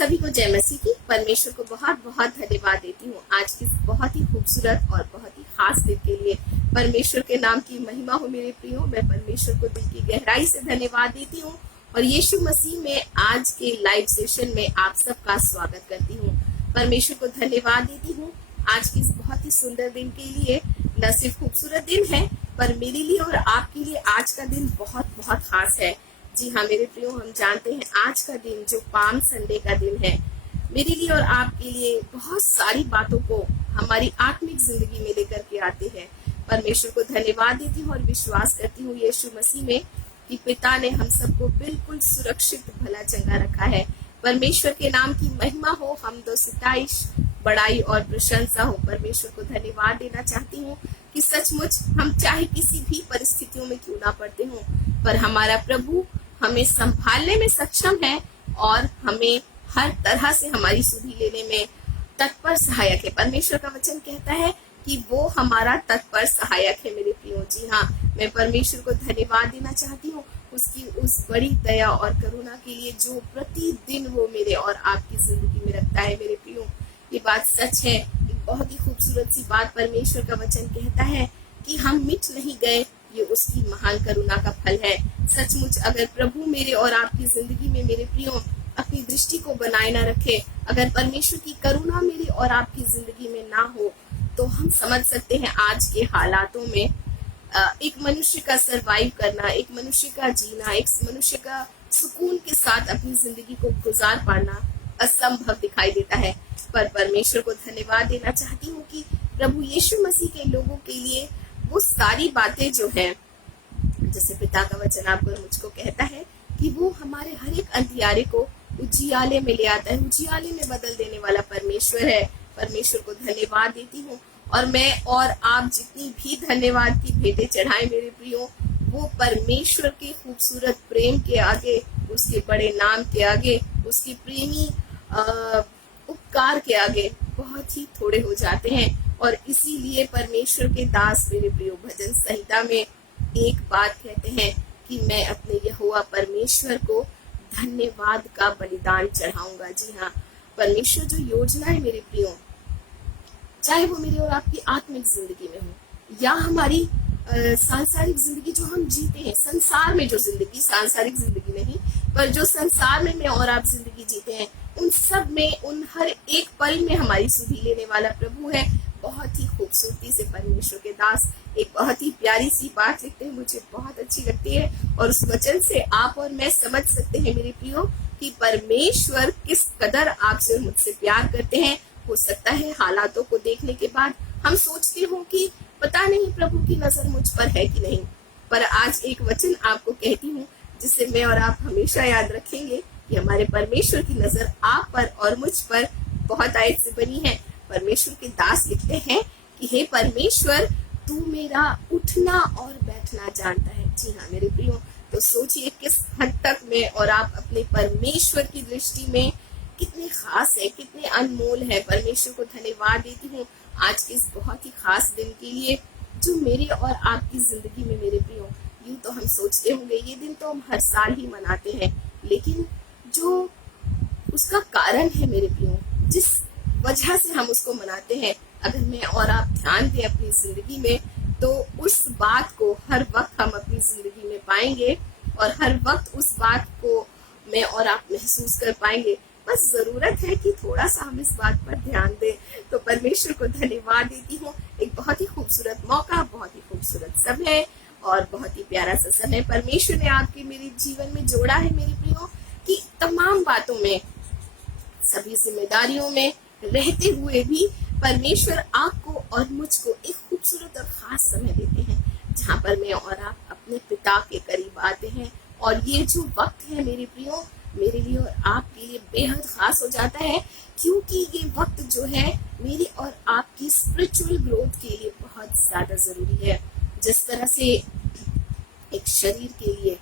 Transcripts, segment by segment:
सभी को जय मसीह की। परमेश्वर को बहुत बहुत धन्यवाद देती हूँ आज की बहुत ही खूबसूरत और बहुत ही खास दिन के लिए। परमेश्वर के नाम की महिमा हो मेरे प्रियो। मैं परमेश्वर को दिल की गहराई से धन्यवाद देती हूँ और यीशु मसीह में आज के लाइव सेशन में आप सबका स्वागत करती हूँ। परमेश्वर को धन्यवाद देती हूँ आज की इस बहुत ही सुंदर दिन के लिए। न सिर्फ खूबसूरत दिन है पर मेरे लिए और आपके लिए आज का दिन बहुत बहुत खास है। जी हाँ मेरे प्रियो, हम जानते हैं आज का दिन जो पाम संडे का दिन है मेरे लिए और आपके लिए बहुत सारी बातों को हमारी आत्मिक जिंदगी में लेकर के आते हैं। परमेश्वर को धन्यवाद देती हूँ और विश्वास करती हूँ यीशु मसीह में कि पिता ने हम सबको बिल्कुल सुरक्षित भला चंगा रखा है। परमेश्वर के नाम की महिमा हो, हमदो सिताइश, बड़ाई और प्रशंसा हो। परमेश्वर को धन्यवाद देना चाहती हूँ कि सचमुच हम चाहे किसी भी परिस्थितियों में क्यों ना पड़ते हों पर हमारा प्रभु हमें संभालने में सक्षम है और हमें हर तरह से हमारी सुधि लेने में तत्पर सहायक है। परमेश्वर का वचन कहता है कि वो हमारा तत्पर सहायक है मेरे प्रियो। जी हाँ, मैं परमेश्वर को धन्यवाद देना चाहती हूँ उसकी उस बड़ी दया और करुणा के लिए जो प्रतिदिन वो मेरे और आपकी जिंदगी में रखता है मेरे प्रियो। ये बात सच है। एक बहुत ही खूबसूरत सी बात परमेश्वर का वचन कहता है कि हम मिट नहीं गए, ये उसकी महान करुणा का फल है। सचमुच अगर प्रभु मेरे और आपकी जिंदगी में मेरे प्रियो अपनी दृष्टि को बनाए ना रखे, अगर परमेश्वर की करुणा मेरी और आपकी जिंदगी में ना हो तो हम समझ सकते हैं आज के हालातों में एक मनुष्य का सरवाइव करना, एक मनुष्य का जीना, एक मनुष्य का सुकून के साथ अपनी जिंदगी को गुजार पाना असंभव दिखाई देता है। पर परमेश्वर को धन्यवाद देना चाहती हूँ कि प्रभु यीशु मसीह के लोगों के लिए वो सारी बातें जो है, जैसे पिता का वचन आपको मुझको कहता है कि वो हमारे हर एक अंधियारे को उजियाले में ले आता है, उजियाले में बदल देने वाला परमेश्वर है। परमेश्वर को धन्यवाद देती हूँ और मैं और आप जितनी भी धन्यवाद की भेंटें चढ़ाएं मेरे प्रियो, वो परमेश्वर के खूबसूरत प्रेम के आगे, उसके बड़े नाम के आगे, उसकी प्रेमी उपकार के आगे बहुत ही थोड़े हो जाते हैं। और इसीलिए परमेश्वर के दास मेरे प्रियो भजन संहिता में एक बात कहते हैं कि मैं अपने यहोवा परमेश्वर को धन्यवाद का बलिदान चढ़ाऊंगा। जी हाँ, परमेश्वर जो योजना है मेरे प्रियो, चाहे वो मेरी और आपकी आत्मिक जिंदगी में हो या हमारी सांसारिक जिंदगी जो हम जीते हैं, संसार में जो जिंदगी, सांसारिक जिंदगी नहीं पर जो संसार में मैं और आप जिंदगी जीते हैं, उन सब में, उन हर एक पल में हमारी सुधि लेने वाला प्रभु है। बहुत ही खूबसूरती से परमेश्वर के दास एक बहुत ही प्यारी सी बात लिखते हैं, मुझे बहुत अच्छी लगती है और उस वचन से आप और मैं समझ सकते हैं मेरे प्रियो कि परमेश्वर किस कदर आपसे और मुझसे प्यार करते हैं। हो सकता है हालातों को देखने के बाद हम सोचते हो कि पता नहीं प्रभु की नजर मुझ पर है कि नहीं, पर आज एक वचन आपको कहती हूँ जिसे मैं और आप हमेशा याद रखेंगे कि हमारे परमेश्वर की नजर आप पर और मुझ पर बहुत आयत से बनी है। परमेश्वर के दास लिखते हैं कि हे परमेश्वर, तू मेरा उठना और बैठना जानता है। जी हाँ मेरे प्रियो, तो सोचिए किस हद तक मैं और आप अपने परमेश्वर की दृष्टि में कितने खास है, कितने अनमोल है। परमेश्वर को धन्यवाद देती हूँ आज के इस बहुत ही खास दिन के लिए जो मेरे और आपकी जिंदगी में मेरे प्रियो। यूं तो हम सोचते होंगे ये दिन तो हम हर साल ही मनाते हैं, लेकिन जो उसका कारण है मेरे प्रियो, जिस वजह से हम उसको मनाते हैं, अगर मैं और आप ध्यान दें अपनी जिंदगी में तो उस बात को हर वक्त हम अपनी जिंदगी में पाएंगे और हर वक्त उस बात को मैं और आप महसूस कर पाएंगे। बस जरूरत है कि थोड़ा सा हम इस बात पर ध्यान दें। तो परमेश्वर को धन्यवाद देती हूँ। एक बहुत ही खूबसूरत मौका, बहुत ही खूबसूरत समय और बहुत ही प्यारा सा समय परमेश्वर ने आपके मेरे जीवन में जोड़ा है मेरे प्रियो, कि तमाम बातों में, सभी जिम्मेदारियों में रहते हुए भी परमेश्वर आपको और मुझको एक खूबसूरत और खास समय देते हैं जहाँ पर मैं और आप अपने पिता के करीब आते हैं। और ये जो वक्त है मेरे प्रियो, मेरे लिए और आपके लिए बेहद खास हो जाता है, क्योंकि ये वक्त जो है मेरी और आपकी स्पिरिचुअल ग्रोथ के लिए बहुत ज्यादा जरूरी है। जिस तरह से एक शरीर के लिए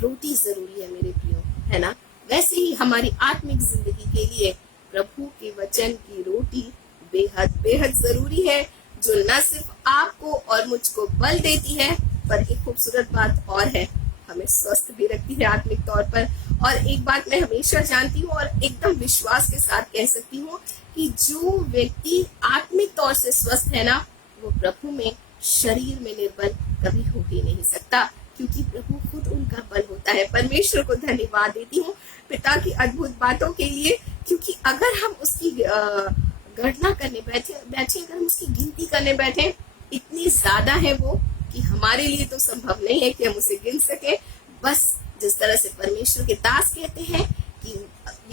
रोटी जरूरी है मेरे प्रियो, है ना, वैसे ही हमारी आत्मिक जिंदगी के लिए प्रभु के वचन की रोटी बेहद बेहद जरूरी है, जो न सिर्फ आपको और मुझको बल देती है पर एक खूबसूरत बात और है, हमें स्वस्थ भी रखती है आत्मिक तौर पर और एक बात मैं हमेशा जानती हूँ और एकदम विश्वास के साथ कह सकती हूँ कि जो व्यक्ति आत्मिक तौर से स्वस्थ है ना, वो प्रभु में शरीर में निर्बल कभी हो ही नहीं सकता, क्योंकि प्रभु खुद उनका बल होता है। परमेश्वर को धन्यवाद देती हूँ पिता की अद्भुत बातों के लिए, क्योंकि अगर हम उसकी गणना करने बैठे अगर हम उसकी गिनती करने बैठे, इतनी ज्यादा है वो कि हमारे लिए तो संभव नहीं है कि हम उसे गिन सके। बस जिस तरह से परमेश्वर के दास कहते हैं कि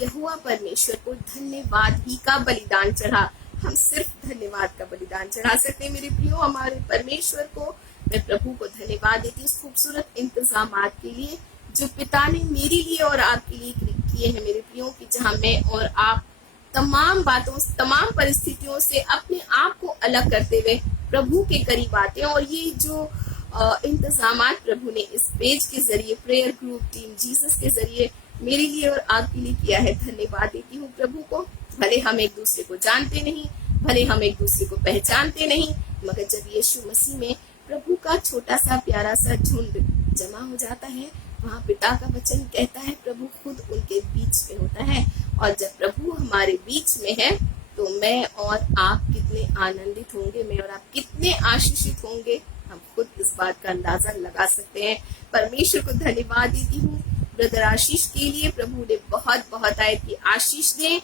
यहोवा परमेश्वर को धन्यवाद ही का बलिदान चढ़ा, हम सिर्फ धन्यवाद का बलिदान चढ़ा सकते हैं मेरे प्रियो हमारे परमेश्वर को। मैं प्रभु को धन्यवाद देती हूँ इस खूबसूरत इंतजामात के लिए जो पिता ने मेरे लिए और आपके लिए किए हैं मेरे प्रियो, की जहाँ मैं और आप तमाम बातों तमाम परिस्थितियों से अपने आप को अलग करते हुए प्रभु के करीब आते हैं। और ये जो इंतजामात प्रभु ने इस पेज के जरिए, प्रेयर ग्रुप टीम जीसस के जरिए मेरे लिए और आपके लिए किया है, धन्यवाद देती हूँ प्रभु को। भले हम एक दूसरे को जानते नहीं, भले हम एक दूसरे को पहचानते नहीं, मगर जब यीशु मसीह में प्रभु का छोटा सा प्यारा सा झुंड जमा हो जाता है, वहाँ पिता का वचन कहता है प्रभु खुद उनके बीच में होता है। और जब प्रभु हमारे बीच में है तो मैं और आप कितने आनंदित होंगे, मैं और आप कितने आशीषित होंगे, हम खुद इस बात का अंदाजा लगा सकते हैं। परमेश्वर को धन्यवाद देती हूँ ब्रदर आशीष के लिए, प्रभु ने बहुत बहुत आयत की आशीष दें,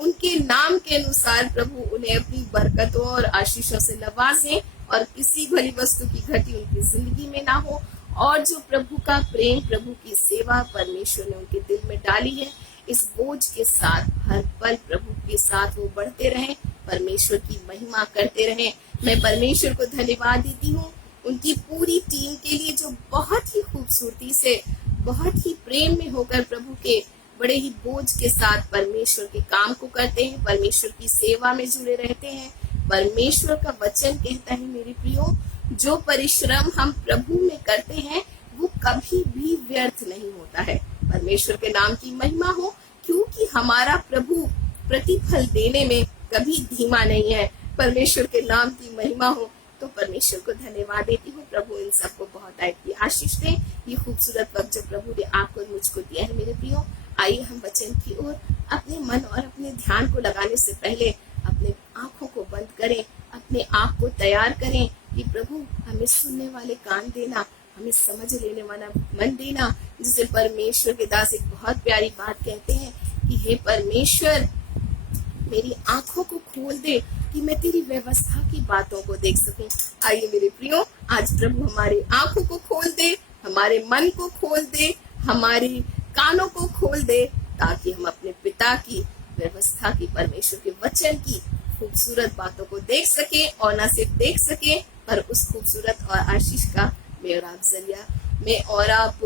उनके नाम के अनुसार प्रभु उन्हें अपनी बरकतों और आशीषों से नवाजें और किसी भली वस्तु की घटी उनकी जिंदगी में ना हो। और जो प्रभु का प्रेम, प्रभु की सेवा परमेश्वर ने उनके दिल में डाली है, इस बोझ के साथ हर पल प्रभु के साथ वो बढ़ते रहें, परमेश्वर की महिमा करते रहें। मैं परमेश्वर को धन्यवाद देती हूँ उनकी पूरी टीम के लिए जो बहुत ही खूबसूरती से, बहुत ही प्रेम में होकर प्रभु के बड़े ही बोझ के साथ परमेश्वर के काम को करते हैं, परमेश्वर की सेवा में जुड़े रहते हैं। परमेश्वर का वचन कहता है मेरे प्रियो, जो परिश्रम हम प्रभु में करते हैं वो कभी भी व्यर्थ नहीं होता है। परमेश्वर के नाम की महिमा हो, क्योंकि हमारा प्रभु प्रतिफल देने में कभी धीमा नहीं है। परमेश्वर के नाम की महिमा हो। तो परमेश्वर को धन्यवाद देती हूँ। प्रभु इन सबको बहुत आयत की आशीष दे। ये खूबसूरत वक्त जो प्रभु ने आपको और मुझको दिया है मेरे प्रियो, आइए हम वचन की ओर अपने मन और अपने ध्यान को लगाने से पहले अपने आंखों को बंद करें, अपने आप को तैयार करें कि प्रभु हमें सुनने वाले कान देना, हमें समझ लेने वाला मन देना। जिसे परमेश्वर के दास एक बहुत प्यारी बात कहते हैं कि हे परमेश्वर मेरी आंखों को खोल दे कि मैं तेरी व्यवस्था की बातों को देख सकूं। आइए मेरे प्रियो, आज प्रभु हमारी आंखों को खोल दे, हमारे मन को खोल दे, हमारे कानों को खोल दे, ताकि हम अपने पिता की व्यवस्था की, परमेश्वर के वचन की खूबसूरत बातों को देख सके, और न सिर्फ देख सके पर उस खूबसूरत और आशीष का मैं और आप जरिया, मैं और आप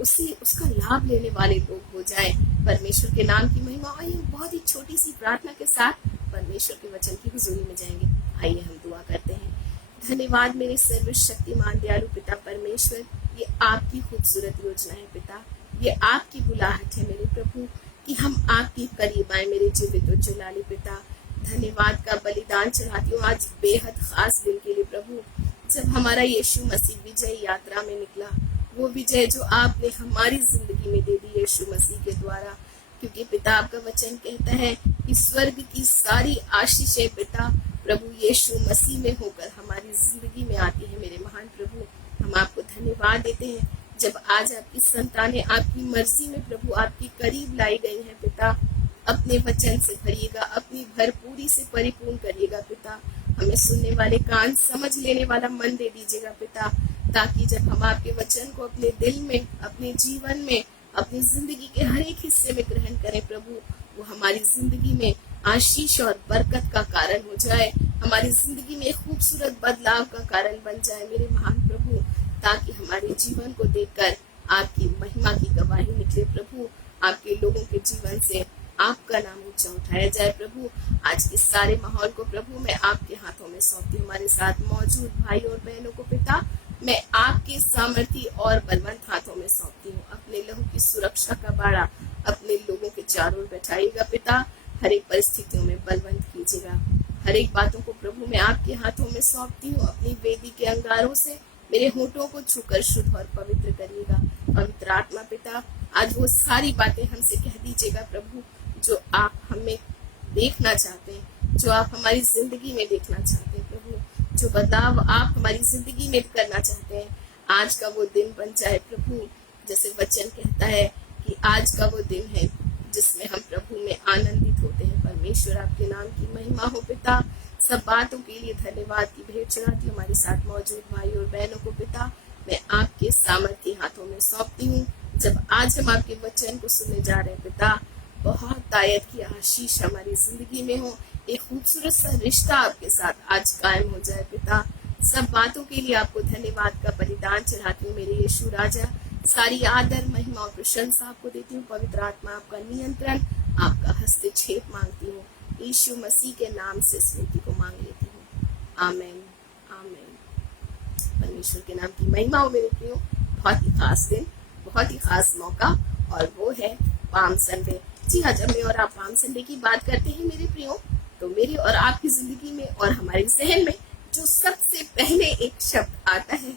उसका लाभ लेने वाले लोग हो जाएं। परमेश्वर के नाम की महिमा। आइए बहुत ही छोटी सी प्रार्थना के साथ परमेश्वर के वचन की हुजूरी में जाएंगे। आइए हम दुआ करते हैं। धन्यवाद मेरे सर्वशक्तिमान दयालु पिता परमेश्वर, ये आपकी खूबसूरत योजना है पिता, ये आपकी बुलाहट है मेरे प्रभु कि हम आपके करीब आए मेरे जीवित और जुलाली पिता। धन्यवाद का बलिदान चढ़ाती हूँ आज बेहद खास दिन के लिए प्रभु, जब हमारा यीशु मसीह विजय यात्रा में निकला, वो विजय जो आपने हमारी जिंदगी में दे दी यीशु मसीह के द्वारा। क्योंकि पिता आपका वचन कहता है कि स्वर्ग की सारी आशीषें पिता प्रभु यीशु मसीह में होकर हमारी जिंदगी में आती है मेरे महान प्रभु। हम आपको धन्यवाद देते हैं जब आज आपकी संतानें आपकी मर्जी में प्रभु आपके करीब लाई गई हैं पिता। अपने वचन से भरिएगा, अपनी भरपूरी से परिपूर्ण करिएगा पिता। हमें सुनने वाले कान, समझ लेने वाला मन दे दीजिएगा पिता, ताकि जब हम आपके वचन को अपने दिल में, अपने जीवन में, अपनी जिंदगी के हर एक हिस्से में ग्रहण करें प्रभु, वो हमारी जिंदगी में आशीष और बरकत का कारण हो जाए, हमारी जिंदगी में खूबसूरत बदलाव का कारण बन जाए मेरे महान प्रभु, ताकि हमारे जीवन को देखकर आपकी महिमा की गवाही निकले प्रभु। आपके लोगों के जीवन से आपका नाम ऊंचा उठाया जाए प्रभु। आज के सारे माहौल को प्रभु मैं आपके हाथों में सौंपती हूँ। हमारे साथ मौजूद भाई और बहनों को पिता मैं आपके सामर्थी और बलवंत हाथों में सौंपती हूँ। अपने लहू की सुरक्षा का बाड़ा अपने लोगों के चारों ओर बैठाइएगा पिता। हर एक परिस्थितियों में बलवंत कीजिएगा। हर एक बातों को प्रभु मैं आपके हाथों में सौंपती हूँ। अपनी वेदी के अंगारों से मेरे होठों को छूकर शुद्ध और पवित्र करिएगा। पवित्र आत्मा पिता आज वो सारी बातें हमसे कह दीजिएगा प्रभु, जो आप हमें देखना चाहते हैं, जो आप हमारी जिंदगी में देखना चाहते हैं प्रभु, जो बदलाव आप हमारी जिंदगी में करना चाहते हैं। आज का वो दिन बन जाए प्रभु, जैसे वचन कहता है कि आज का वो दिन है जिसमें हम प्रभु में आनंदित होते हैं। परमेश्वर आपके नाम की महिमा हो पिता। सब बातों के लिए धन्यवाद की भेंट चढ़ाती हूँ हमारे साथ मौजूद भाई और बहनों को पिता मैं आपके सामर्थ्य हाथों में सौंपती हूँ। जब आज हम आपके वचन को सुनने जा रहे हैं पिता, बहुत तायत की आशीष हमारी जिंदगी में हो, एक खूबसूरत सा रिश्ता आपके साथ आज कायम हो जाए पिता। सब बातों के लिए आपको धन्यवाद का बलिदान चढ़ाती हूँ मेरे यीशु राजा। सारी आदर महिमा और प्रशंसा आपको देती हूँ। पवित्र आत्मा आपका नियंत्रण, आपका हस्तक्षेप मांगती हूँ। यीशु मसीह के नाम से स्मृति को मांग लेती हूँ। आमीन आमीन। परमेश्वर के नाम की महिमा हो मेरे प्रियो। बहुत ही खास दिन, बहुत ही खास मौका, और वो है पाम संडे। जी हाँ, जब मैं और आप पाम संडे की बात करते हैं मेरे प्रियो, तो मेरी और आपकी जिंदगी में और हमारे जहन में जो सबसे पहले एक शब्द आता है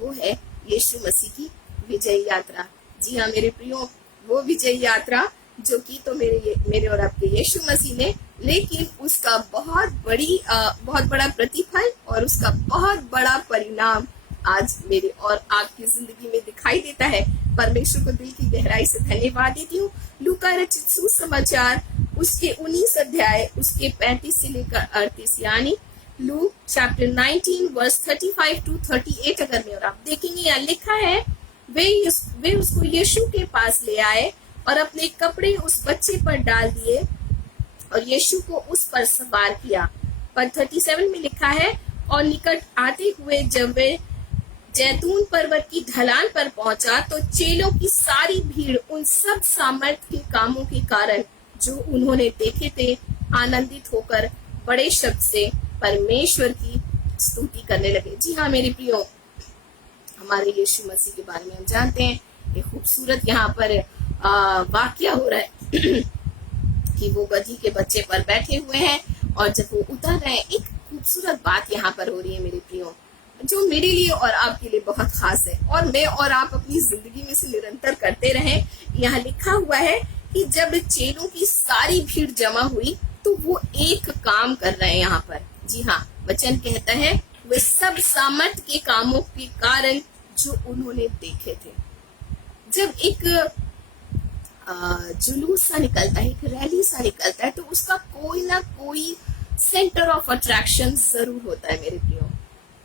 वो है यीशु मसीह की विजय यात्रा। जी हाँ मेरे प्रियो, वो विजय यात्रा जो कि तो मेरे और आपके यीशु मसीह ने, लेकिन उसका बहुत बड़ा प्रतिफल और उसका बहुत बड़ा परिणाम आज मेरे और आपकी जिंदगी में दिखाई देता है। परमेश्वर को दिल की गहराई से धन्यवाद देती हूँ। लूका रचित सुसमाचार उसके 19 अध्याय उसके 35 से लेकर 38, यानी लूक चैप्टर 19 वर्स 35 to 38 अगर मैं और आप देखेंगे, यहाँ लिखा है वे उसको यीशु के पास ले आए और अपने कपड़े उस बच्चे पर डाल दिए और यीशु को उस पर सवार किया। पर 37 में लिखा है, और निकट आते हुए जब वे जैतून पर्वत की ढलान पर पहुंचा तो चेलों की सारी भीड़ उन सब सामर्थ्य के कामों के कारण जो उन्होंने देखे थे आनंदित होकर बड़े शब्द से परमेश्वर की स्तुति करने लगे। जी हाँ मेरे प्रियो, हमारे यीशु मसीह के बारे में हम जानते हैं, एक खूबसूरत यहाँ पर वाक्य हो रहा है कि वो गधी के बच्चे पर बैठे हुए हैं और जब वो उतर रहे हैं, एक खूबसूरत बात यहाँ पर हो रही है मेरे प्रियो, जो मेरे लिए और आपके लिए बहुत खास है और मैं और आप अपनी जिंदगी में से निरंतर करते रहें। यहाँ लिखा हुआ है कि जब चेलों की सारी भीड़ जमा हुई तो वो एक काम कर रहे हैं यहाँ पर। जी हाँ, वचन कहता है वे सब सामर्थ्य के कामों के कारण जो उन्होंने देखे थे। जब एक जुलूस सा निकलता है, एक रैली सा निकलता है, तो उसका कोई ना कोई सेंटर ऑफ अट्रैक्शन जरूर होता है मेरे प्रियो।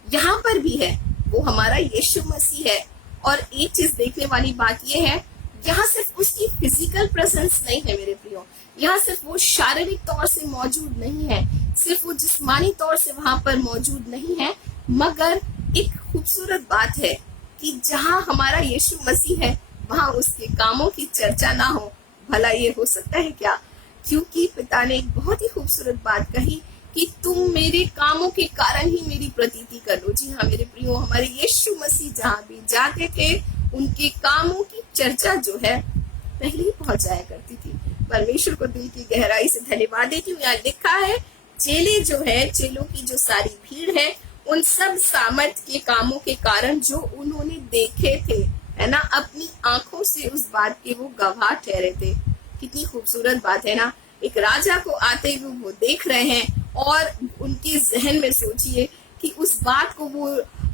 यहाँ पर भी है, वो हमारा यीशु मसीह है। और एक चीज देखने वाली बात यह है, यहाँ सिर्फ उसकी फिजिकल प्रेजेंस नहीं है मेरे प्रियो, यहाँ सिर्फ वो शारीरिक तौर से मौजूद नहीं है, सिर्फ वो जिस्मानी तौर से वहां पर मौजूद नहीं है, मगर एक खूबसूरत बात है कि जहाँ हमारा यीशु मसीह है वहां उसके कामों की चर्चा ना हो। भला ये हो सकता है क्या? क्योंकि पिता ने एक बहुत ही खूबसूरत बात कही कि तुम मेरे कामों के कारण ही मेरी प्रतीति कर लो। जी हाँ मेरे प्रियो, हमारे यीशु मसीह जहाँ भी जाते थे उनके कामों की चर्चा जो है पहले ही पहुंच जाया करती थी। परमेश्वर को दिल की गहराई से धन्यवाद देती हूँ। यहाँ लिखा है चेले जो है, चेलों की जो सारी भीड़ है, उन सब सामर्थ्य के कामों के कारण जो उन्होंने देखे थे, है ना, अपनी आंखों से उस बात के वो गवाह ठहरे थे। कितनी खूबसूरत बात है ना, एक राजा को आते हुए वो देख रहे हैं और उनके जहन में सोचिए कि उस बात को वो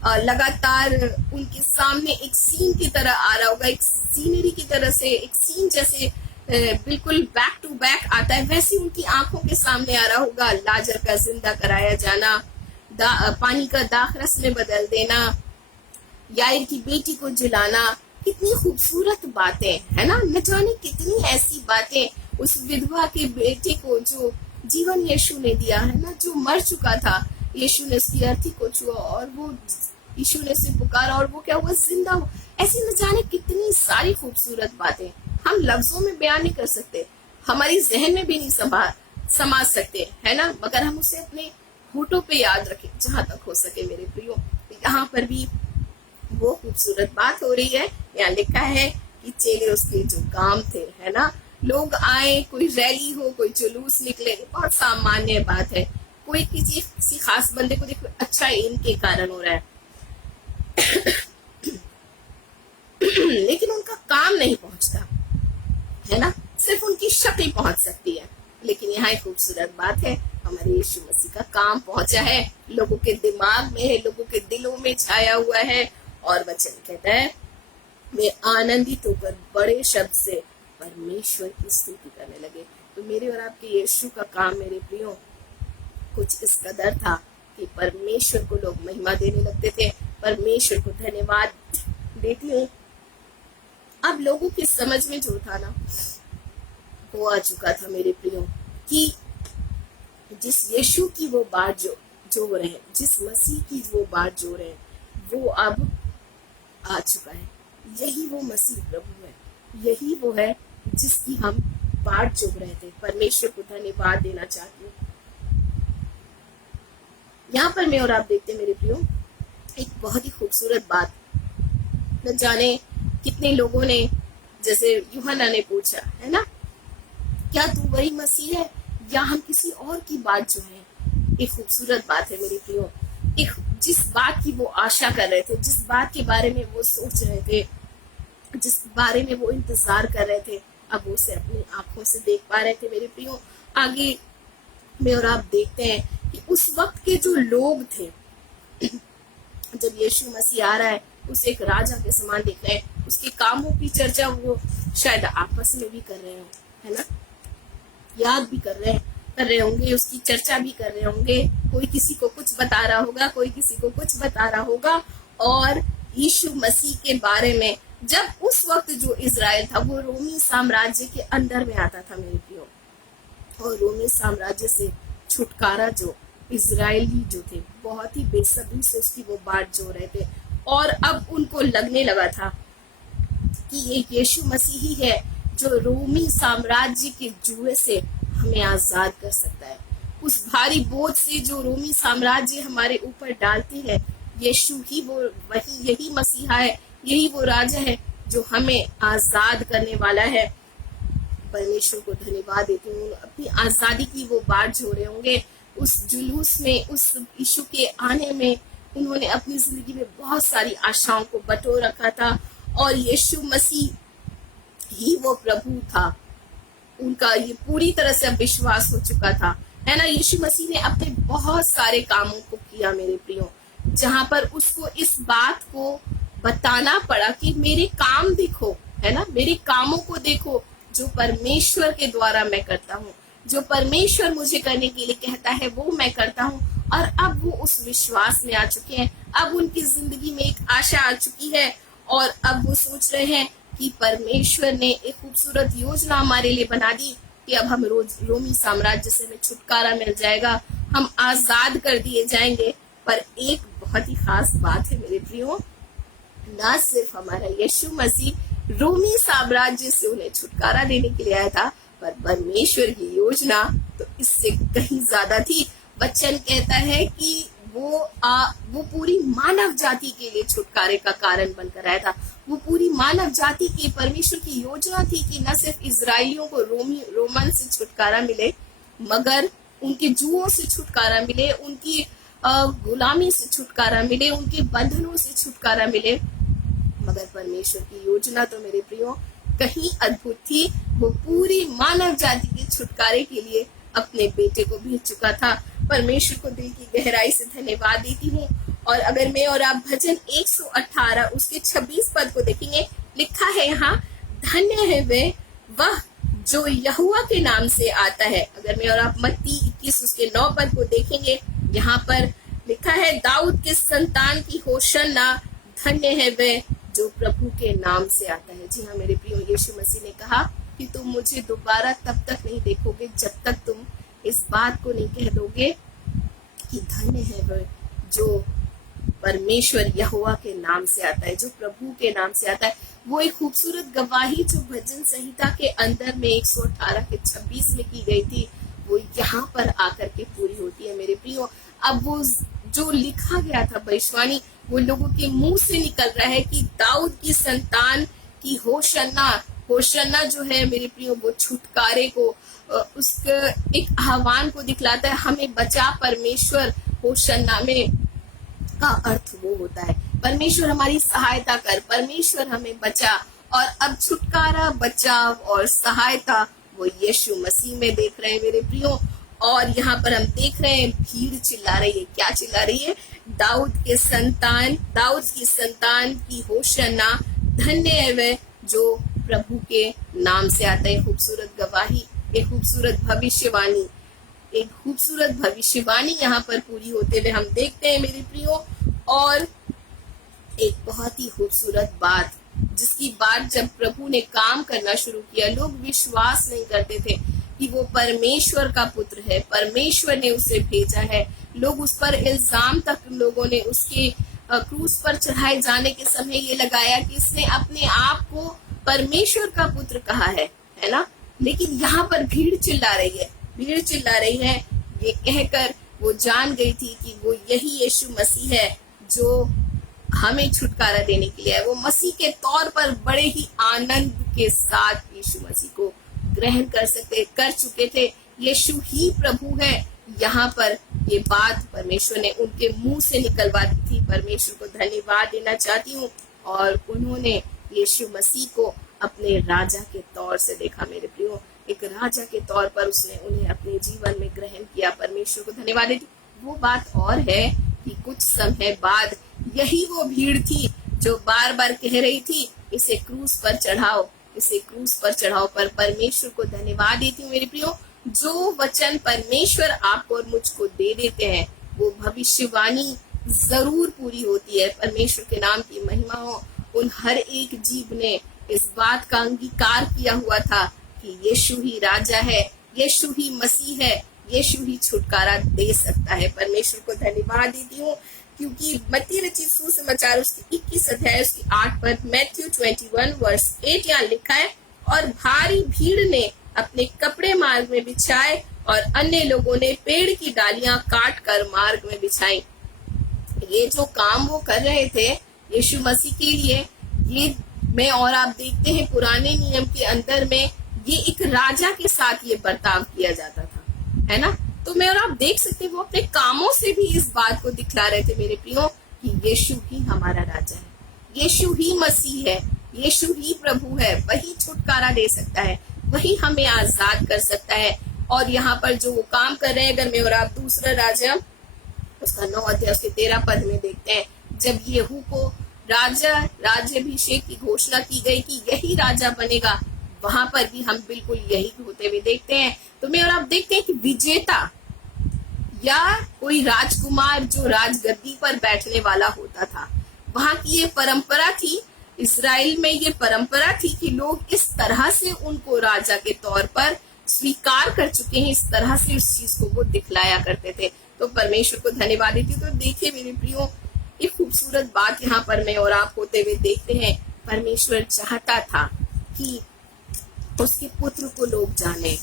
लगातार उनके सामने एक सीन की तरह आ रहा होगा, एक सीनरी की तरह से, एक सीन जैसे बिल्कुल बैक टू बैक आता है, वैसे उनकी आंखों के सामने आ रहा होगा। लाजर का जिंदा कराया जाना, पानी का दाख रस में बदल देना, याईर की बेटी को जिलाना, कितनी खूबसूरत बातें, है ना। न जाने कितनी ऐसी बातें उस विधवा के बेटे को जो जीवन यीशु ने दिया, है ना, जो मर चुका था, यीशु ने उसकी अर्थी को छुआ और वो यीशु ने उसे पुकारा और वो क्या हुआ, जिंदा हो। ऐसी न जाने कितनी सारी खूबसूरत बातें हम लफ्जों में बयान नहीं कर सकते, हमारी जहन में भी नहीं समा सकते, है ना, मगर हम उसे अपने होठों पे याद रखें जहां तक हो सके मेरे प्रियो। यहाँ पर भी वो खूबसूरत बात हो रही है। यहाँ लिखा है कि चेले उसके जो काम थे, है ना, लोग आए, कोई रैली हो, कोई जुलूस निकले, बहुत सामान्य बात है। कोई किसी खास बंदे को देखो, अच्छा इनके कारण हो रहा है लेकिन उनका काम नहीं पहुंचता, है ना, सिर्फ उनकी शक्ल पहुंच सकती है। लेकिन यहाँ एक खूबसूरत बात है, हमारे यीशु मसीह का काम पहुंचा है, लोगों के दिमाग में है, लोगों के दिलों में छाया हुआ है। और वचन कहता है वे आनंदित होकर बड़े शब्द से परमेश्वर की स्तुति करने लगे। तो मेरे और आपके यीशु का काम मेरे प्रियो कुछ इस कदर था कि परमेश्वर को लोग महिमा देने लगते थे, परमेश्वर को धन्यवाद देती हूँ। अब लोगों की समझ में जो था ना वो आ चुका था मेरे प्रियो, कि जिस यीशु की वो बात जो रहे, जिस मसीह की वो बात जो रहे, वो अब आ चुका है। यही वो मसीह प्रभु है, यही वो है जिसकी हम बात जो रहे थे। परमेश्वर को धन्यवाद देना चाहती हूँ। यहाँ पर मैं और आप देखते मेरे प्रियो एक बहुत ही खूबसूरत बात, न जाने कितने लोगों ने, जैसे यूहन्ना ने पूछा है ना, क्या तू वही मसीह है या हम किसी और की बात जो है। एक खूबसूरत बात है मेरे प्रियो, एक जिस बात की वो आशा कर रहे थे, जिस बात के बारे में वो सोच रहे थे, जिस बारे में वो इंतजार कर रहे थे, अब वो उसे अपनी आंखों से देख पा रहे थे मेरे प्रियो। आगे में और आप देखते हैं कि उस वक्त के जो लोग थे, जब यीशु मसीह आ रहा है उसे एक राजा के समान दिख रहे हैं, उसके कामों की चर्चा वो शायद आपस में भी कर रहे हो, है ना, याद भी कर रहे होंगे, उसकी चर्चा भी कर रहे होंगे। कोई किसी को कुछ बता रहा होगा, कोई किसी को कुछ बता रहा होगा। और यीशु मसीह के बारे में, जब उस वक्त जो इजराइल था वो रोमी साम्राज्य के अंडर में आता था मेरे प्रियो, और रोमी साम्राज्य से छुटकारा जो इजरायली जो थे बहुत ही बेसब्री से उसकी वो बात जो रहे थे। और अब उनको लगने लगा था कि ये यीशु मसीह ही है जो रोमी साम्राज्य के जुए से हमें आजाद कर सकता है। उस भारी बोझ से जो रोमी साम्राज्य हमारे ऊपर डालती है, यीशु ही वो वही, यही मसीहा है, यही वो राजा है जो हमें आजाद करने वाला है। परमेश्वर को धन्यवाद देती हूँ। अपनी आजादी की वो बात जो रहे होंगे, उस जुलूस में, उस यीशु के आने में उन्होंने अपनी जिंदगी में बहुत सारी आशाओं को बटो रखा था, और यीशु मसीह ही वो प्रभु था। उनका ये पूरी तरह से विश्वास हो चुका था, है ना। यीशु मसीह ने अपने बहुत सारे कामों को किया मेरे प्रियो, जहां पर उसको इस बात को बताना पड़ा कि मेरे काम देखो, है ना, मेरे कामों को देखो जो परमेश्वर के द्वारा मैं करता हूँ, जो परमेश्वर मुझे करने के लिए कहता है वो मैं करता हूँ। और अब वो उस विश्वास में आ चुके हैं, अब उनकी जिंदगी में एक आशा आ चुकी है, और अब वो सोच रहे हैं कि परमेश्वर ने एक खूबसूरत योजना हमारे लिए बना दी कि अब हम रोमी साम्राज्य से हमें छुटकारा मिल जाएगा, हम आजाद कर दिए जाएंगे। पर एक बहुत ही खास बात है मेरे प्रियो, ना सिर्फ हमारा यीशु मसीह रोमी साम्राज्य से उन्हें छुटकारा देने के लिए आया था, पर परमेश्वर की योजना तो इससे कहीं ज्यादा थी। वचन कहता है कि वो पूरी मानव जाति के लिए छुटकारे का कारण बनकर आया था। वो पूरी मानव जाति की परमेश्वर की योजना थी कि न सिर्फ इजराइलियों को रोमन से छुटकारा मिले, मगर उनके जुओं से छुटकारा मिले, उनकी गुलामी से छुटकारा मिले, उनके बंधनों से छुटकारा मिले। मगर परमेश्वर की योजना तो मेरे प्रियो कहीं अद्भुत थी। वो पूरी मानव जाति के छुटकारे के लिए अपने बेटे को भेज चुका था। परमेश्वर को दिल की गहराई से धन्यवाद देती हूँ। और अगर मैं और आप भजन 118 उसके 26 पद को देखेंगे, लिखा है यहाँ, धन्य है वह जो यहोवा के नाम से आता है। अगर मैं और आप मत्ती 21 उसके 9 पद को देखेंगे, यहाँ पर लिखा है, दाऊद के संतान की होशन्ना, धन्य है वह जो प्रभु के नाम से आता है। जी हाँ मेरे प्रियो, यीशु मसीह ने कहा कि तुम मुझे दोबारा तब तक नहीं देखोगे जब तक तुम इस बात को नहीं कह दोगे कि धन्य है वह जो परमेश्वर यहोवा के नाम से आता है, जो प्रभु के नाम से आता है। वो एक खूबसूरत गवाही जो भजन संहिता के अंदर में 118 के 26 में की गई थी, वो यहाँ पर आकर के पूरी होती है मेरे प्रियो। अब वो जो लिखा गया था भविष्यवाणी, वो लोगों के मुंह से निकल रहा है कि दाऊद की संतान की होशन्ना जो है मेरे प्रियो, वो छुटकारे को, उसके एक आह्वान को दिखलाता है, हमें बचा परमेश्वर। होशन्ना में का अर्थ वो होता है, परमेश्वर हमारी सहायता कर, परमेश्वर हमें बचा। और अब छुटकारा, बचाव और सहायता वो यीशु मसीह में देख रहे हैं मेरे प्रियो। और यहाँ पर हम देख रहे हैं भीड़ चिल्ला रही है। क्या चिल्ला रही है? दाऊद की संतान की होशन्ना, धन्य है वह जो प्रभु के नाम से आता है। खूबसूरत गवाही, एक खूबसूरत भविष्यवाणी यहाँ पर पूरी होते हुए हम देखते हैं मेरे प्रियो। और एक बहुत ही खूबसूरत बात, जिसकी बात जब प्रभु ने काम करना शुरू किया, लोग विश्वास नहीं करते थे कि वो परमेश्वर का पुत्र है, परमेश्वर ने उसे भेजा है। लोग उस पर इल्जाम तक लोगों ने उसके क्रूस पर चढ़ाए जाने के समय ये लगाया कि इसने अपने आप को परमेश्वर का पुत्र कहा है ना। लेकिन यहाँ पर भीड़ चिल्ला रही है ये कहकर वो जान गई थी कि वो यही यीशु मसीह है जो हमें छुटकारा देने के लिए है। वो मसीह के तौर पर बड़े ही आनंद के साथ यीशु मसीह को ग्रहण कर चुके थे। यीशु ही प्रभु है। यहाँ पर ये बात परमेश्वर ने उनके मुंह से निकलवा दी थी। परमेश्वर को धन्यवाद देना चाहती हूँ। और उन्होंने यीशु मसीह को अपने राजा के तौर से देखा मेरे प्रियो। एक राजा के तौर पर उसने उन्हें अपने जीवन में ग्रहण किया। परमेश्वर को धन्यवाद देती। वो बात और है कि कुछ समय बाद यही वो भीड़ थी जो बार बार कह रही थी इसे क्रूस पर चढ़ाओ। पर परमेश्वर को धन्यवाद देती हूँ मेरे प्रियो। जो वचन परमेश्वर आपको और मुझको दे देते हैं वो भविष्यवाणी जरूर पूरी होती है। परमेश्वर के नाम की महिमा हो। उन हर एक जीव ने इस बात का अंगीकार किया हुआ था कि यीशु ही राजा है, यीशु ही मसीह है, यीशु ही छुटकारा दे सकता है। परमेश्वर को धन्यवाद देती हूँ क्योंकि मत्ती रचित सुसमाचार उसकी 21 अध्याय उसकी 8 पर मैथ्यू 21 वर्स 8 यहाँ लिखा है, और भारी भीड़ ने अपने कपड़े मार्ग में बिछाए और अन्य लोगों ने पेड़ की डालियां काट कर मार्ग में बिछाई। ये जो काम वो कर रहे थे यीशु मसीह के लिए, ये में और आप देखते हैं पुराने नियम के अंदर में ये एक राजा के साथ ये बर्ताव किया जाता था, है ना। तो मैं और आप देख सकते हैं वो अपने कामों से भी इस बात को दिखला रहे थे मेरे प्रियो कि यीशु ही हमारा राजा है, यीशु ही मसीह है, यीशु ही प्रभु है। वही छुटकारा दे सकता है, वही हमें आजाद कर सकता है। और यहाँ पर जो वो काम कर रहे हैं, अगर मैं और आप दूसरा राजा उसका 9 अध्याय उसके 13 पद में देखते हैं, जब येहू को राज्याभिषेक की घोषणा की गई कि यही राजा बनेगा, वहां पर भी हम बिल्कुल यही होते हुए देखते हैं। तो मैं और आप देखते हैं कि विजेता या कोई राजकुमार जो राजगद्दी पर बैठने वाला होता था, वहां की ये परंपरा थी, इजराइल में ये परंपरा थी कि लोग इस तरह से उनको राजा के तौर पर स्वीकार कर चुके हैं, इस तरह से उस चीज को वो दिखलाया करते थे। तो परमेश्वर को धन्यवाद देती हूँ। तो देखिए मेरे प्रियो, एक खूबसूरत बात यहाँ पर मैं और आप होते हुए देखते हैं। परमेश्वर चाहता था कि उसके पुत्र को लोग जाने,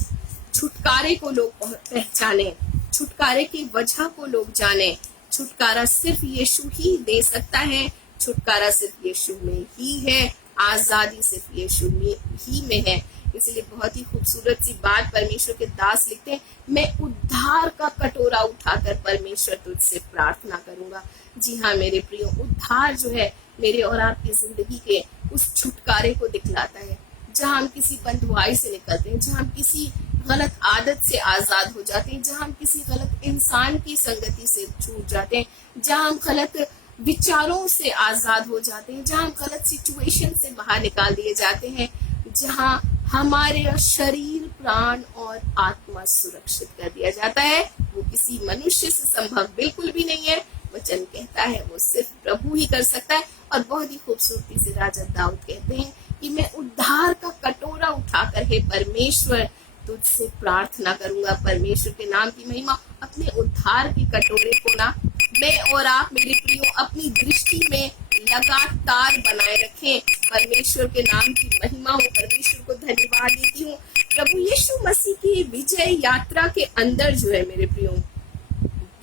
छुटकारे को लोग पहचाने, छुटकारे की वजह को लोग जाने। छुटकारा सिर्फ यीशु ही दे सकता है, छुटकारा सिर्फ यीशु में ही है, आजादी सिर्फ यीशु में ही में है। इसलिए बहुत ही खूबसूरत सी बात परमेश्वर के दास लिखते हैं, मैं उद्धार का कटोरा उठाकर परमेश्वर तुझसे प्रार्थना करूंगा। जी हाँ मेरे प्रियो, उद्धार जो है मेरे और आपकी जिंदगी के उस छुटकारे को दिखलाता है, जहाँ हम किसी बंधुआई से निकलते हैं, जहाँ हम किसी गलत आदत से आजाद हो जाते हैं, जहाँ हम किसी गलत इंसान की संगति से छूट जाते हैं, जहाँ हम गलत विचारों से आजाद हो जाते हैं, जहाँ हम गलत सिचुएशन से बाहर निकाल दिए जाते हैं, जहाँ हमारे शरीर, प्राण और आत्मा सुरक्षित कर दिया जाता है। वो किसी मनुष्य से संभव बिल्कुल भी नहीं है। वचन कहता है वो सिर्फ प्रभु ही कर सकता है। और बहुत ही खूबसूरती से राजा दाऊद कहते हैं कि मैं उद्धार का कटोरा उठाकर हे परमेश्वर तुझसे प्रार्थना करूंगा। परमेश्वर के नाम की महिमा। अपने उद्धार के कटोरे को ना मैं और आप मेरे प्रियो अपनी दृष्टि में लगातार बनाए रखें। परमेश्वर के नाम की महिमा हो। परमेश्वर को धन्यवाद देती हूँ। प्रभु यीशु मसीह की विजय यात्रा के अंदर जो है मेरे प्रियो,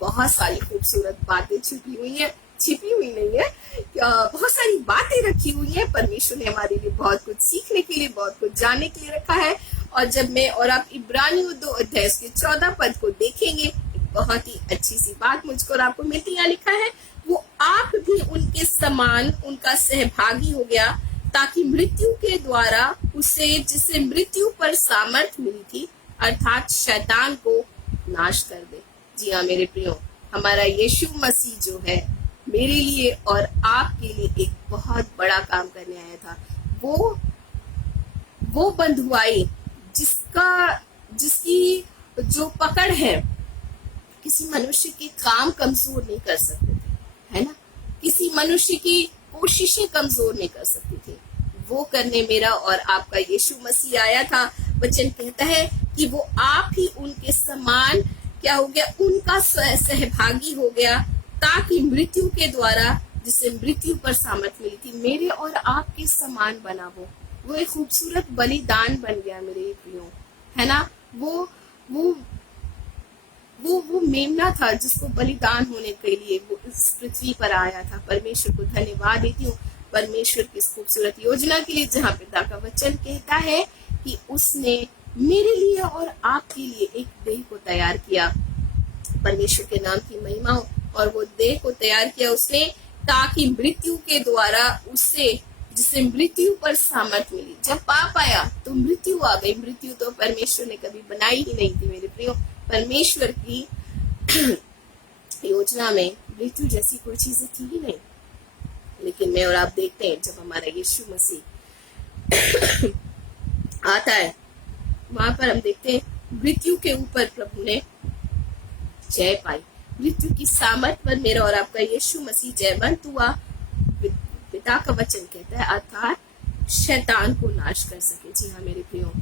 बहुत सारी खूबसूरत बातें छिपी हुई नहीं है, बहुत सारी बातें रखी हुई है। परमेश्वर ने हमारे लिए बहुत कुछ सीखने के लिए, बहुत कुछ जानने के लिए रखा है। और जब मैं और आप इब्रानियों 2 अध्याय के 14 पद को देखेंगे, बहुत ही अच्छी सी बात मुझको और आपको मिलती। यहाँ लिखा है, वो आप भी उनके समान उनका सहभागी हो गया ताकि मृत्यु के द्वारा उसे, जिसे मृत्यु पर सामर्थ मिली थी, अर्थात शैतान को नाश कर दे। जी हाँ मेरे प्रियो, हमारा यीशु मसीह जो है मेरे लिए और आपके लिए एक बहुत बड़ा काम करने आया था। वो बंधुआई जिसकी जो पकड़ है, किसी मनुष्य के काम कमजोर नहीं कर सकते थे, है ना, किसी मनुष्य की कोशिशें कमजोर नहीं कर सकती थी। वो करने मेरा और आपका यीशु मसीह आया था। वचन कहता है कि वो आप ही उनके समान क्या हो गया, उनका सहभागी हो गया, ताकि मृत्यु के द्वारा, जिसे मृत्यु पर सामर्थ मिली थी, मेरे और आपके समान बना। वो एक खूबसूरत बलिदान बन गया मेरे प्रियो, है ना। वो मेमना था जिसको बलिदान होने के लिए वो इस पृथ्वी पर आया था। परमेश्वर को धन्यवाद देती हूँ परमेश्वर की इस खूबसूरत योजना के लिए, जहाँ पिता का वचन कहता है कि उसने मेरे लिए और आपके लिए एक देह को तैयार किया। परमेश्वर के नाम की महिमा हो। और वो देह को तैयार किया उसने, ताकि मृत्यु के द्वारा उसे, जिसे मृत्यु पर सामर्थ मिली। जब पाप आया तो मृत्यु आ गई। मृत्यु तो परमेश्वर ने कभी बनाई ही नहीं थी मेरे प्रियो। परमेश्वर की योजना में मृत्यु जैसी कोई चीजें थी ही नहीं। लेकिन मैं और आप देखते हैं, जब हमारा यीशु मसीह आता है, वहां पर हम देखते हैं मृत्यु के ऊपर प्रभु ने जय पाई। मृत्यु की सामर्थ पर मेरा और आपका यीशु मसीह जयवंत हुआ। पिता का वचन कहता है, अर्थात शैतान को नाश कर सके। जी हाँ मेरे प्रियो,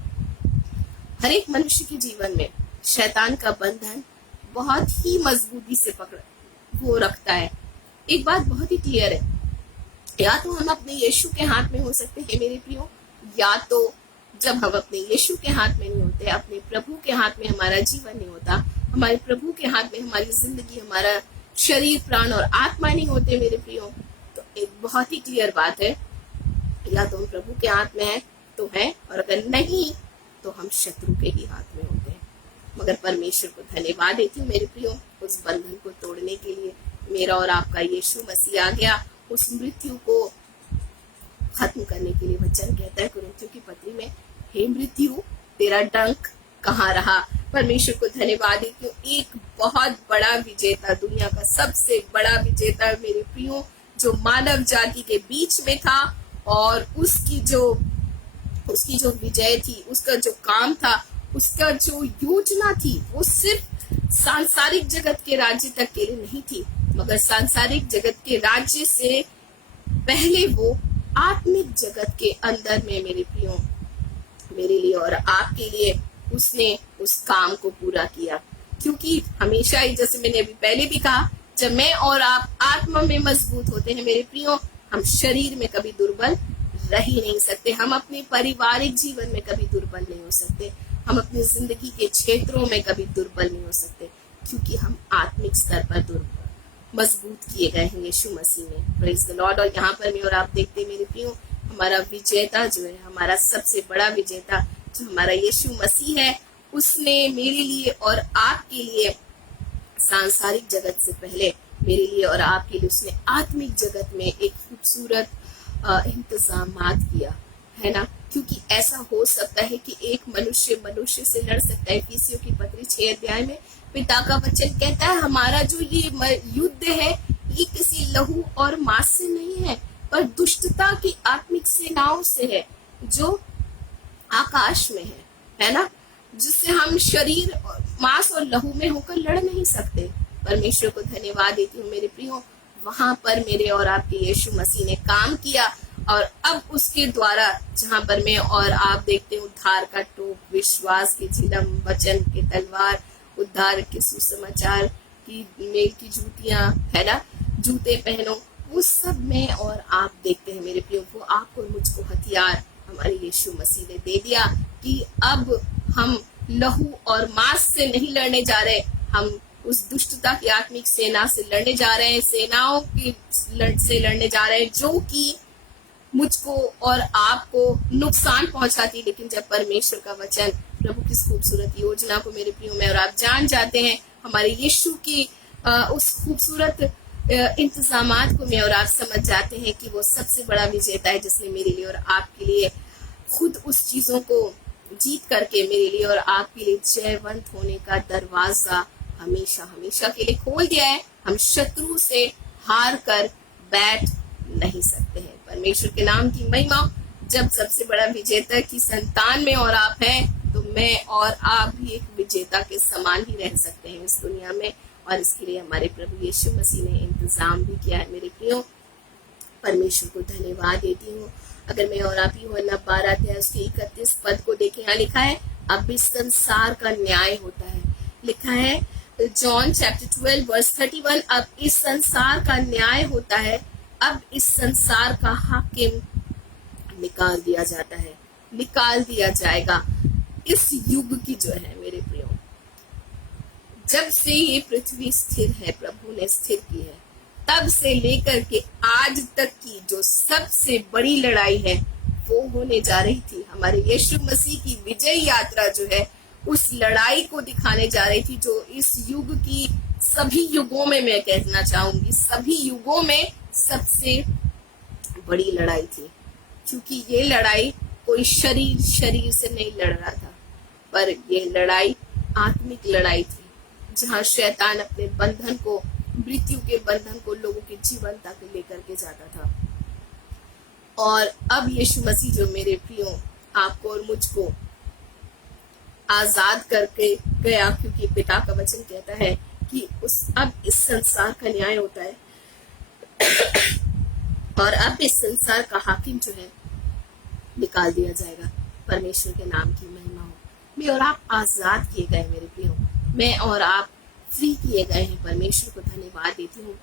हर एक मनुष्य के जीवन में शैतान का बंधन बहुत ही मजबूती से वो रखता है। एक बात बहुत ही क्लियर है, या तो हम अपने यीशु के हाथ में हो सकते हैं मेरे प्रियो, या तो जब हम अपने यीशु के हाथ में नहीं होते, अपने प्रभु के हाथ में हमारा जीवन नहीं होता, हमारे प्रभु के हाथ में हमारी जिंदगी, हमारा शरीर, प्राण और आत्मा नहीं होते मेरे प्रियो, तो एक बहुत ही क्लियर बात है, या तो हम प्रभु के हाथ में है तो है, और अगर नहीं तो हम शत्रु के ही हाथ में होते हैं। मगर परमेश्वर को धन्यवाद देती हूँ मेरे प्रियो, उस बंधन को तोड़ने के लिए मेरा और आपका यीशु मसीह आ गया। उस मृत्यु को खत्म करने के लिए वचन कहता है कुरिन्थियों की पत्री में, हे मृत्यु तेरा डंक कहाँ रहा। परमेश्वर को धन्यवाद देती हूँ, एक बहुत बड़ा विजेता, दुनिया का सबसे बड़ा विजेता मेरे प्रियो, जो मानव जाति के बीच में था, और उसकी जो विजय थी, उसका जो काम था, उसका जो योजना थी, वो सिर्फ सांसारिक जगत के राज्य तक के लिए नहीं थी, मगर सांसारिक जगत के राज्य से पहले वो आत्मिक जगत के अंदर में मेरे प्रियो, मेरे लिए और आपके लिए उसने उस काम को पूरा किया। क्योंकि हमेशा ही, जैसे मैंने अभी पहले भी कहा, जब मैं और आप आत्मा में मजबूत होते हैं मेरे प्रियो, हम शरीर में कभी दुर्बल रह ही नहीं सकते, हम अपने पारिवारिक जीवन में कभी दुर्बल नहीं हो सकते, हम अपनी जिंदगी के क्षेत्रों में कभी दुर्बल नहीं हो सकते, क्योंकि हम आत्मिक स्तर पर मजबूत किए गए हैं यीशु मसीह में। Praise the Lord. और यहाँ पर मैं और आप देखते हैं मेरे प्रियो, हमारा विजेता जो है, हमारा सबसे बड़ा विजेता जो हमारा यीशु मसीह है, उसने मेरे लिए और आपके लिए सांसारिक जगत से पहले मेरे लिए और आपके लिए उसने आत्मिक जगत में एक खूबसूरत इंतजामात किया, है ना। क्योंकि ऐसा हो सकता है कि एक मनुष्य से लड़ सकता है। इफिसियों की पत्री 6 अध्याय में पिता का वचन कहता है, हमारा जो ये युद्ध है, ये किसी लहू और मांस से नहीं है, पर दुष्टता की आत्मिक सेनाओं से है, जो आकाश में है ना, जिससे हम शरीर, मांस और लहू में होकर लड़ नहीं सकते। परमेश्वर को धन्यवाद देती हूँ मेरे प्रियो, वहां पर मेरे और आपके यीशु मसीह ने काम किया, और अब उसके द्वारा जहां पर मैं और आप देखते हैं उद्धार का टोप, विश्वास की झिलम, वचन की तलवार, उद्धार के सुसमाचार की मेल की जूतियां, है ना, जूते पहनो, वो सब मैं और आप देखते हैं मेरे प्रियो। वो आपको मुझको हथियार हमारे यीशु मसीह ने दे दिया कि अब हम लहू और मांस से नहीं लड़ने जा रहे, हम उस दुष्टता की आत्मिक सेना से लड़ने जा रहे हैं, सेनाओं की से लड़ने जा रहे हैं, जो कि मुझको और आपको नुकसान पहुंचाती। लेकिन जब परमेश्वर का वचन, प्रभु की खूबसूरत योजना को मेरे प्रियो में और आप जान जाते हैं, हमारे यीशु की उस खूबसूरत इंतजामात को मैं और आप समझ जाते हैं कि वो सबसे बड़ा विजेता है, जिसने मेरे लिए और आपके लिए खुद उस चीजों को जीत करके मेरे लिए और आपके लिए जयवंत होने का दरवाजा हमेशा हमेशा के लिए खोल दिया है। हम शत्रु से हार कर बैठ नहीं सकते हैं। परमेश्वर के नाम की महिमा। जब सबसे बड़ा विजेता की संतान में और आप हैं, तो मैं और आप भी एक विजेता के समान ही रह सकते हैं इस दुनिया में, और इसके लिए हमारे प्रभु यीशु मसीह ने इंतजाम भी किया है। मेरे प्रियो, परमेश्वर को धन्यवाद देती हूँ। अगर मैं और आप यूहन्ना 12 अध्याय उसके 31 पद को देखें, यहाँ लिखा है अब इस संसार का न्याय होता है। लिखा है जॉन चैप्टर 12 वर्स 31, अब इस संसार का न्याय होता है, अब इस संसार का हाकिम निकाल दिया जाता है, निकाल दिया जाएगा। इस युग की जो है मेरे प्रियो, जब से ये पृथ्वी स्थिर है, प्रभु ने स्थिर की है, तब से लेकर के आज तक की जो सबसे बड़ी लड़ाई है वो होने जा रही थी। हमारे यीशु मसीह की विजय यात्रा जो है उस लड़ाई को दिखाने जा रही थी, जो इस युग की सभी युगों में, मैं कहना चाहूंगी सभी युगों में सबसे बड़ी लड़ाई थी। क्योंकि ये लड़ाई कोई शरीर से नहीं लड़ रहा था, पर ये लड़ाई आत्मिक लड़ाई थी, जहां शैतान अपने बंधन को, मृत्यु के बंधन को लोगों के जीवन तक लेकर के जाता था। और अब यीशु मसीह जो मेरे प्रियो आपको और मुझको आजाद करके गया, क्योंकि पिता का वचन कहता है कि अब इस संसार का न्याय होता है और अब इस संसार का हाकिम जो है निकाल दिया जाएगा। परमेश्वर के नाम की महिमा हो। मैं और आप आजाद किए गए मेरे प्रियो, मैं और आप फ्री किए गए हैं। परमेश्वर को धन्यवाद देती हूँ।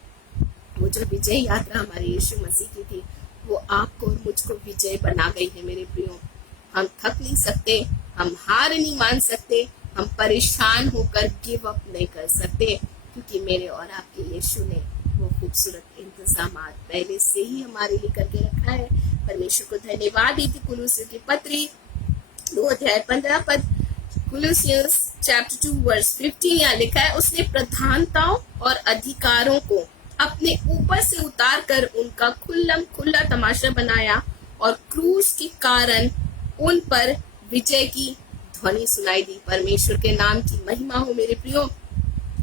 वो जो विजय यात्रा हमारे यीशु मसीह की थी, वो आपको और मुझको विजय बना गई है मेरे प्रियो। हम थक नहीं सकते, हम हार नहीं मान सकते, हम परेशान होकर गिव अप नहीं कर सकते, क्योंकि मेरे और आपके यीशु ने वो खूबसूरत इंतजाम पहले से ही हमारे लिए करके रखा है। परमेश्वर को धन्यवाद देती। कुलुस्सियों की पत्री 2 अध्याय 15 पद, कुलुस्सियंस चैप्टर 2 वर्स 15 यहाँ लिखा है, उसने प्रधानताओं और अधिकारों को अपने ऊपर से उतार कर उनका खुल्ला तमाशा बनाया और क्रूस के कारण उन पर विजय की ध्वनि सुनाई दी। परमेश्वर के नाम की महिमा हो मेरे प्रियो।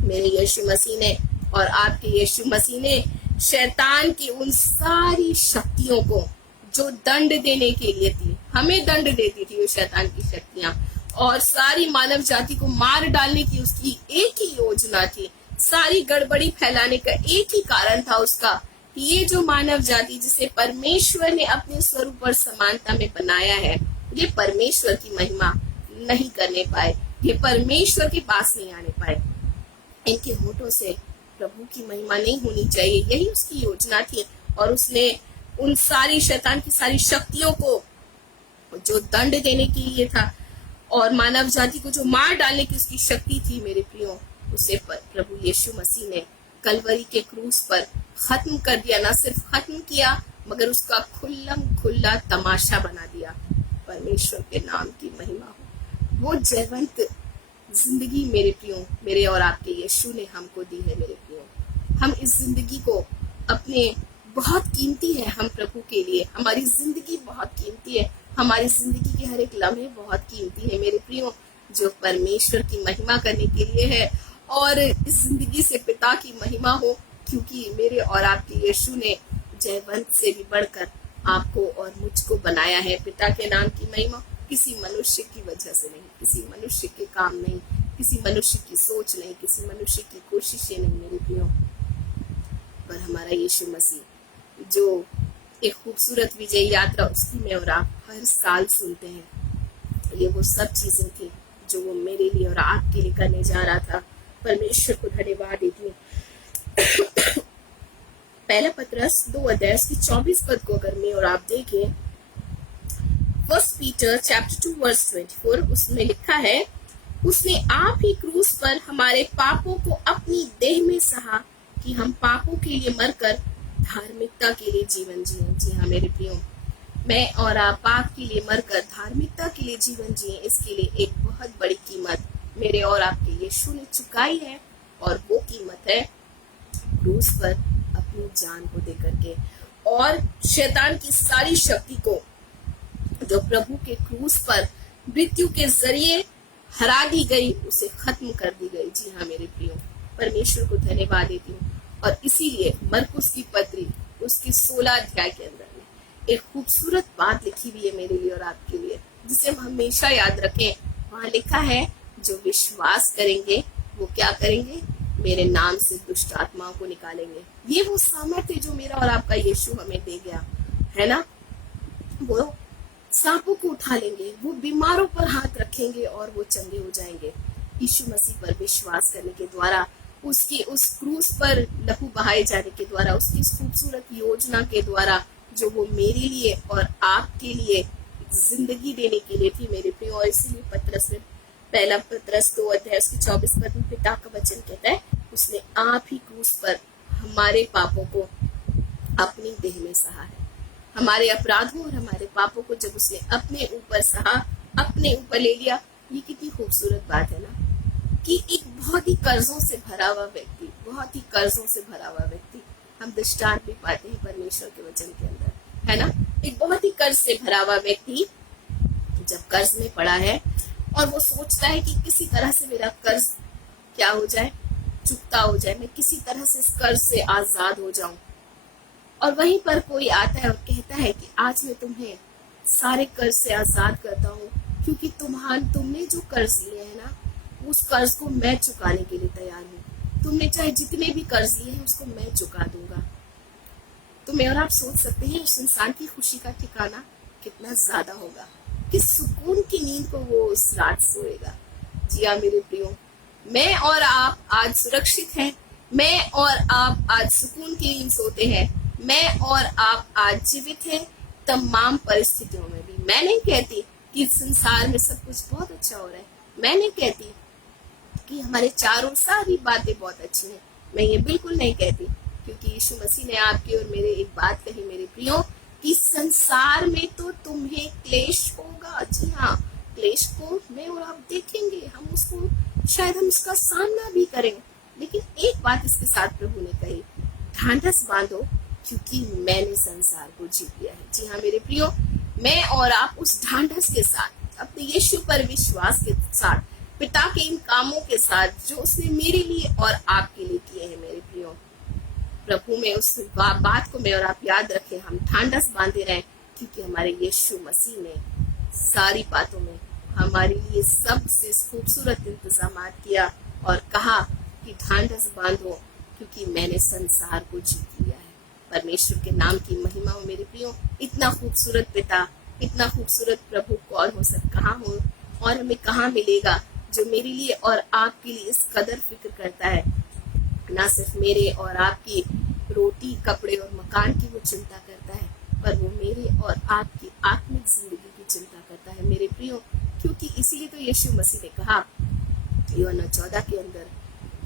मेरे यीशु मसीह ने और आपके यीशु मसीह ने शैतान की उन सारी शक्तियों को जो दंड देने के लिए थी, हमें दंड देती थी वो शैतान की शक्तियां, और सारी मानव जाति को मार डालने की उसकी एक ही योजना थी। सारी गड़बड़ी फैलाने का एक ही कारण था उसका, कि ये जो मानव जाति जिसे परमेश्वर ने अपने स्वरूप और समानता में बनाया है, ये परमेश्वर की महिमा नहीं करने पाए, ये परमेश्वर के पास नहीं आने पाए। इनके होठों से प्रभु की महिमा नहीं होनी चाहिए, यही उसकी योजना थी। और उसने उन सारी शैतान की सारी शक्तियों को जो दंड देने के लिए था और मानव जाति को जो मार डालने की उसकी शक्ति थी मेरे प्रियो, उसे प्रभु यीशु मसीह ने कलवरी के क्रूस पर खत्म कर दिया। न सिर्फ खत्म किया, मगर उसका खुल्ला तमाशा बना दिया। परमेश्वर के नाम की महिमा हो। वो जयवंत जिंदगी मेरे प्रियो, मेरे और आपके यीशु ने हमको दी है मेरे प्रियो। हम इस जिंदगी को अपने, बहुत कीमती है हम प्रभु के लिए, हमारी जिंदगी बहुत कीमती है, हमारी जिंदगी के हर एक लम्हे बहुत कीमती है मेरे प्रियो, जो परमेश्वर की महिमा करने के लिए है। और इस जिंदगी से पिता की महिमा हो, क्योंकि मेरे और आपके यीशु ने जयवंत से भी बढ़कर आपको और मुझको बनाया है। पिता के नाम की महिमा किसी मनुष्य की वजह से नहीं, किसी मनुष्य के काम नहीं, किसी मनुष्य की सोच नहीं, किसी मनुष्य की कोशिशें नहीं मेरे प्रियो, पर हमारा यीशु मसीह जो एक खूबसूरत विजय यात्रा उसकी मैं और आप हर साल सुनते हैं। ये वो सब चीजें थी जो वो मेरे लिए और आपके लिए करने जा रहा था। परमेश्वर को धन्यवाद देती हूँ। पहला पत्रस 2 अध्याय की 24 पद को अगर मैं और आप देखें, फर्स्ट पीटर चैप्टर 2 वर्स 24, उसमें लिखा है, उसने आप ही क्रूस पर हमारे पापों को अपनी देह में सहा, कि हम पापों के लिए मरकर धार्मिकता के लिए जीवन जिए। जी हाँ मेरे प्रियो, मैं और आप पाप के लिए मरकर धार्मिकता के लिए जीवन जिए, इसके लिए एक बहुत बड़ी कीमत मेरे और आपके यीशु ने चुकाई है, और वो कीमत है क्रूस पर अपनी जान को दे करके, और शैतान की सारी शक्ति को जो प्रभु के क्रूस पर मृत्यु के जरिए हरा दी गई, उसे खत्म कर दी गई। जी हाँ मेरे प्रियो, परमेश्वर को धन्यवाद देती हूँ। और इसीलिए मरकुस की पत्री उसकी 16 अध्याय के अंदर में एक खूबसूरत बात लिखी हुई है मेरे लिए और आपके लिए, जिसे हम हमेशा याद रखें। वहां लिखा है, जो विश्वास करेंगे वो क्या करेंगे? मेरे नाम से दुष्ट आत्माओं को निकालेंगे। ये वो सामर्थ्य जो मेरा और आपका यीशु हमें दे गया है ना। वो सांपों को उठा लेंगे, वो बीमारों पर हाथ रखेंगे और वो चंगे हो जाएंगे। यीशु मसीह पर विश्वास करने के द्वारा, उसकी उस क्रूस पर लहू बहाए जाने के द्वारा, उसकी खूबसूरत योजना के द्वारा, जो वो मेरे लिए और आपके लिए जिंदगी देने के लिए थी मेरे प्रिय। और इसीलिए पतरस में, पहला पतरस 2 अध्याय उसकी 24 पद में पिता का वचन कहता है, उसने आप ही क्रूस पर हमारे पापों को अपनी देह में सहा है। हमारे अपराधों और हमारे पापों को जब उसने अपने ऊपर सहा, अपने ऊपर ले लिया। ये कितनी खूबसूरत बात है ना, कि एक बहुत ही कर्जों से भरा हुआ व्यक्ति, बहुत ही कर्जों से भरा हुआ व्यक्ति, हम दृष्टांत भी पाते हैं परमेश्वर के वचन के अंदर, है ना। एक बहुत ही कर्ज से भरा हुआ व्यक्ति जब कर्ज में पड़ा है और वो सोचता है कि किसी तरह से मेरा कर्ज क्या हो जाए, चुकता हो जाए, मैं किसी तरह से इस कर्ज से आजाद हो जाऊं। और वहीं पर कोई आता है और कहता है कि आज मैं तुम्हें सारे कर्ज से आजाद करता हूँ, क्योंकि तुमने जो कर्ज लिए है ना, उस कर्ज को मैं चुकाने के लिए तैयार हूँ। तुमने चाहे जितने भी कर्ज लिए हैं उसको मैं चुका दूंगा। तो मैं और आप सोच सकते हैं उस इंसान की खुशी का ठिकाना कितना ज्यादा होगा, किस सुकून की नींद को वो उस रात सोएगा। जी हाँ मेरे प्रियो, मैं और आप आज सुरक्षित हैं, मैं और आप आज सुकून की नींद सोते हैं, मैं और आप आज जीवित हैं तमाम परिस्थितियों में भी। मैं नहीं कहती कि संसार में सब कुछ बहुत अच्छा हो रहा है, मैं नहीं कहती कि हमारे चारों सारी बातें बहुत अच्छी हैं, मैं ये बिल्कुल नहीं कहती, क्योंकि यीशु मसीह ने आपके और मेरे एक बात कही मेरे प्रियो, कि संसार में तो तुम्हें क्लेश होगा। जी हाँ, क्लेश को मैं और आप देखेंगे, हम उसको शायद हम उसका सामना भी करेंगे, लेकिन एक बात इसके साथ प्रभु ने कही, ढांढस बांधो क्योंकि मैंने संसार को जीत लिया है। जी हाँ मेरे प्रियो, मैं और आप उस ढांढस के साथ, अपने यीशु पर विश्वास के साथ, पिता के इन कामों के साथ जो उसने मेरे लिए और आपके लिए किए हैं मेरे प्रियो, प्रभु में उस बात को मैं और आप याद रखें, हम ढांढस बांधे रहें, क्योंकि हमारे यीशु मसीह ने सारी बातों में हमारे लिए सबसे खूबसूरत इंतजाम किया और कहा कि ढांढस बांधो क्योंकि मैंने संसार को जीत लिया है। परमेश्वर के नाम की महिमा हो मेरे प्रियो। इतना खूबसूरत पिता, इतना खूबसूरत प्रभु कौन हो कहाँ हो और हमें कहाँ मिलेगा, जो मेरे लिए और आपके लिए इस कदर फिक्र करता है। ना सिर्फ मेरे और आपकी रोटी, कपड़े और मकान की वो चिंता करता है, पर वो मेरे और आपकी आत्मिक जिंदगी की चिंता करता है मेरे प्रियो। क्योंकि इसीलिए तो यीशु मसीह ने कहा यूहन्ना 14 के अंदर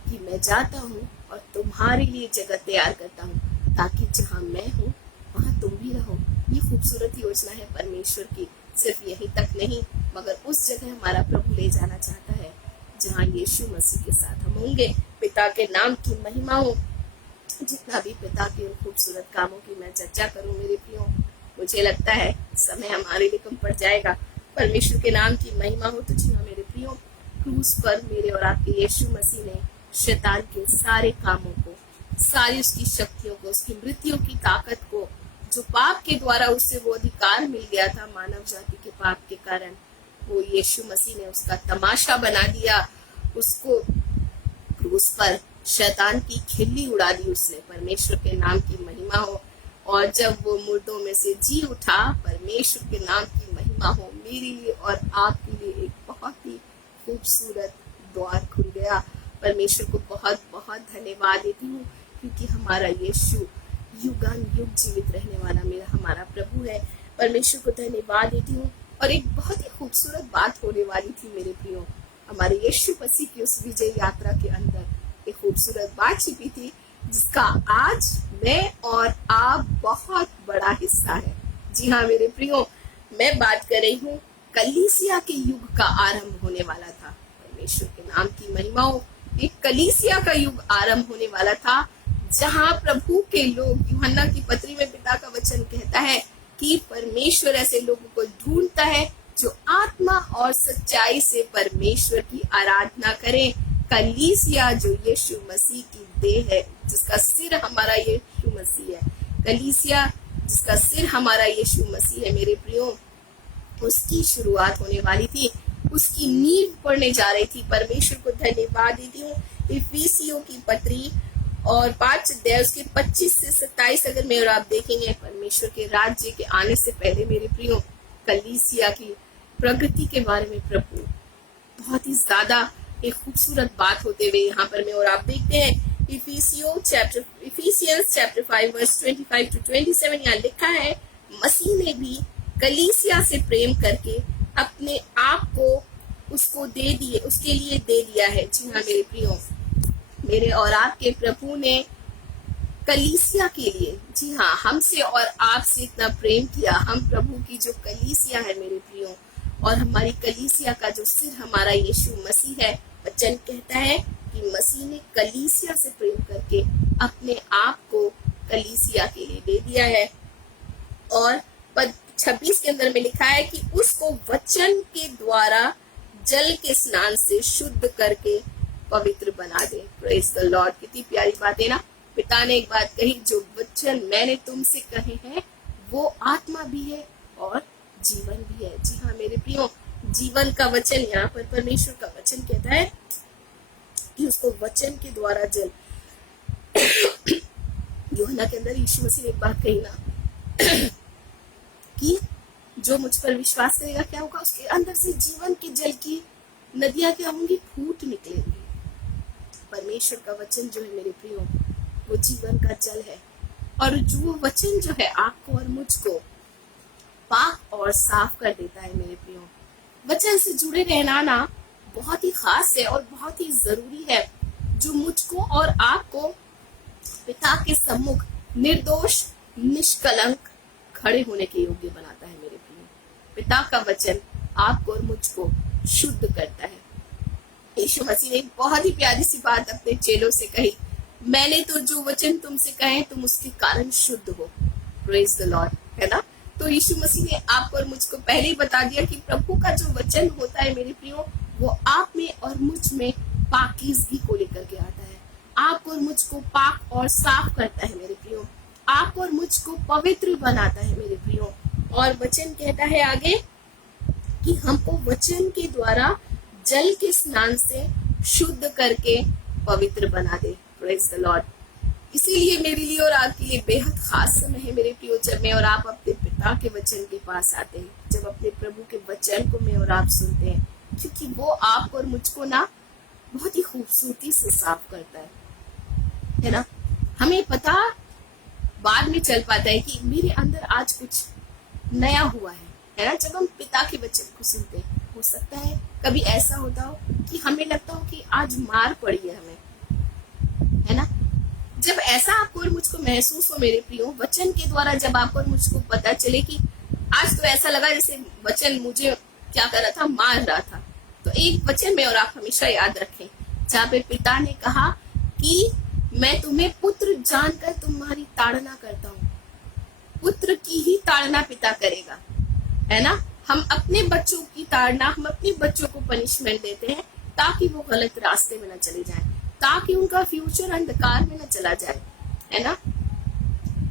कि मैं जाता हूँ और तुम्हारे लिए जगह तैयार करता हूँ, ताकि जहाँ मैं हूँ वहाँ तुम भी रहो। ये खूबसूरत योजना है परमेश्वर की। सिर्फ यही तक नहीं, मगर उस जगह हमारा प्रभु ले जाना चाहता है जहाँ यीशु मसीह के साथ हम होंगे। पिता के नाम की महिमा हो। जितना भी पिता के उन खूबसूरत कामों की मैं चर्चा करूं मेरे प्रियो, मुझे लगता है समय हमारे लिए कम पड़ जाएगा। परमेश्वर के नाम की महिमा हो। तो जी हाँ मेरे प्रियो, क्रूस पर मेरे और आपके यीशु मसीह ने शैतान के सारे कामों को, सारी उसकी शक्तियों को, उसकी मृत्यु की ताकत को, जो पाप के द्वारा उससे वो अधिकार मिल गया था मानव जाति के पाप के कारण, वो यीशु मसीह ने उसका तमाशा बना दिया। उसको क्रूस पर शैतान की खिल्ली उड़ा दी उसने। परमेश्वर के नाम की महिमा हो। और जब वो मुर्दों में से जी उठा, परमेश्वर के नाम की महिमा हो। मेरे लिए और आपके लिए एक बहुत ही खूबसूरत द्वार खुल गया। परमेश्वर को बहुत बहुत धन्यवाद देती हूँ, क्योंकि हमारा यीशु युगान युग जीवित रहने वाला मेरा हमारा प्रभु है। परमेश्वर को धन्यवाद देती हूँ। और एक बहुत ही खूबसूरत बात होने वाली थी मेरे प्रियो, हमारे यीशु मसीह की उस विजय यात्रा के अंदर एक खूबसूरत बात छिपी थी, जिसका आज मैं और आप बहुत बड़ा हिस्सा है। जी हाँ मेरे प्रियो, मैं बात कर रही हूँ कलीसिया के युग का आरंभ होने वाला था। परमेश्वर के नाम की महिमा हो। एक कलीसिया का युग आरंभ होने वाला था, जहाँ प्रभु के लोग, यूहन्ना की पत्री में पिता का वचन कहता है कि परमेश्वर ऐसे लोगों को ढूंढता है जो आत्मा और सच्चाई से परमेश्वर की आराधना करें। कलीसिया जो यीशु मसीह की देह है, जिसका सिर हमारा यीशु मसीह है, कलीसिया जिसका सिर हमारा यीशु मसीह है, मेरे प्रियो, उसकी शुरुआत होने वाली थी, उसकी नींव पड़ने जा रही थी। परमेश्वर को धन्यवाद देती हूँ। इफिसियों की पत्री और 5 अध्याय उसके 25 से 27 अगर मैं और आप देखेंगे, परमेश्वर के राज्य के आने से पहले मेरे प्रियो, कलीसिया की प्रगति के बारे में प्रभु बहुत ही ज्यादा एक खूबसूरत बात होते हुए यहाँ पर मैं और आप देखते हैं। इफिसियंस चैप्टर 5 वर्स 25 to 27 यहाँ लिखा है, मसीह ने भी कलीसिया से प्रेम करके अपने आप को उसको दे दिए, उसके लिए दे दिया है। जी हाँ मेरे प्रियो, मेरे और आपके प्रभु ने कलीसिया के लिए, जी हाँ, हमसे और आपसे इतना प्रेम किया। हम प्रभु की जो कलीसिया है मेरे प्रियो, और हमारी कलीसिया का जो सिर हमारा यीशु मसीह है, वचन कहता है कि मसीह ने कलीसिया से प्रेम करके अपने आप को कलीसिया के लिए दे दिया है। और पद 26 के अंदर में लिखा है कि उसको वचन के द्वारा जल के स्नान से शुद्ध करके पवित्र बना दे। Praise the Lord. कितनी प्यारी बात है ना। पिता ने एक बात कही, जो वचन मैंने तुमसे कहे हैं वो आत्मा भी है और जीवन भी है। जी हाँ मेरे प्रियो, जीवन का वचन, यहाँ पर परमेश्वर का वचन कहता है कि उसको वचन के द्वारा जल यूहन्ना के अंदर यीशु मसीह ने एक बात कही ना कि जो मुझ पर विश्वास करेगा क्या होगा, उसके अंदर से जीवन के जल की नदियां क्या होंगी, फूट निकलेंगी। परमेश्वर का वचन जो है मेरे प्रियो, वो जीवन का जल है। और जो वचन जो है आपको और मुझको पाक और साफ कर देता है मेरे प्रियो। वचन से जुड़े रहना ना बहुत ही खास है और बहुत ही जरूरी है, जो मुझको और आपको पिता के सम्मुख निर्दोष निष्कलंक खड़े होने के योग्य बनाता है मेरे प्रियो। पिता का वचन आपको और मुझको शुद्ध करता है। यीशु मसीह ने एक बहुत ही प्यारी सी बात अपने चेलों से कही, मैंने तो जो वचन तुमसे कहे तुम उसके कारण शुद्ध हो। प्रेज द लॉर्ड, है ना। तो यीशु मसीह ने आपको और मुझको पहले ही बता दिया कि प्रभु का जो वचन होता है मेरे प्रियो, वो आप में और मुझ में पाकीज़गी को लेकर के आता है। आपको और मुझको पाक और साफ करता है मेरे प्रियो, आपको और मुझको पवित्र बनाता है मेरे प्रियो। और वचन कहता है आगे कि हमको वचन के द्वारा जल के स्नान से शुद्ध करके पवित्र बना दे। Praise the Lord. इसीलिए मेरे लिए और आपके लिए बेहद खास समय है मेरे प्रियो, जब मैं और आप अपने पिता के वचन के पास आते हैं, जब अपने प्रभु के वचन को मैं और आप सुनते हैं, क्योंकि वो आपको और मुझको ना बहुत ही खूबसूरती से साफ करता है ना। हमें पता बाद में चल पाता है कि मेरे अंदर आज कुछ नया हुआ है ना, जब हम पिता के वचन को सुनते हैं। हो सकता है कभी ऐसा होता हो कि हमें लगता हो कि आज मार पड़ी है हमें, है ना। जब ऐसा आपको और मुझको महसूस हो मेरे प्रियो, वचन के द्वारा जब आपको और मुझको पता चले कि आज तो ऐसा लगा जैसे वचन मुझे क्या कर रहा था, मार रहा था, तो एक वचन में और आप हमेशा याद रखें, जहाँ पे पिता ने कहा कि मैं तुम्हें पुत्र जानकर तुम्हारी ताड़ना करता हूँ। पुत्र की ही ताड़ना पिता करेगा, है ना। हम अपने बच्चों की ताड़ना, हम अपने बच्चों को पनिशमेंट देते हैं ताकि वो गलत रास्ते में न चले जाएं, ताकि उनका फ्यूचर अंधकार में न चला जाए, है ना।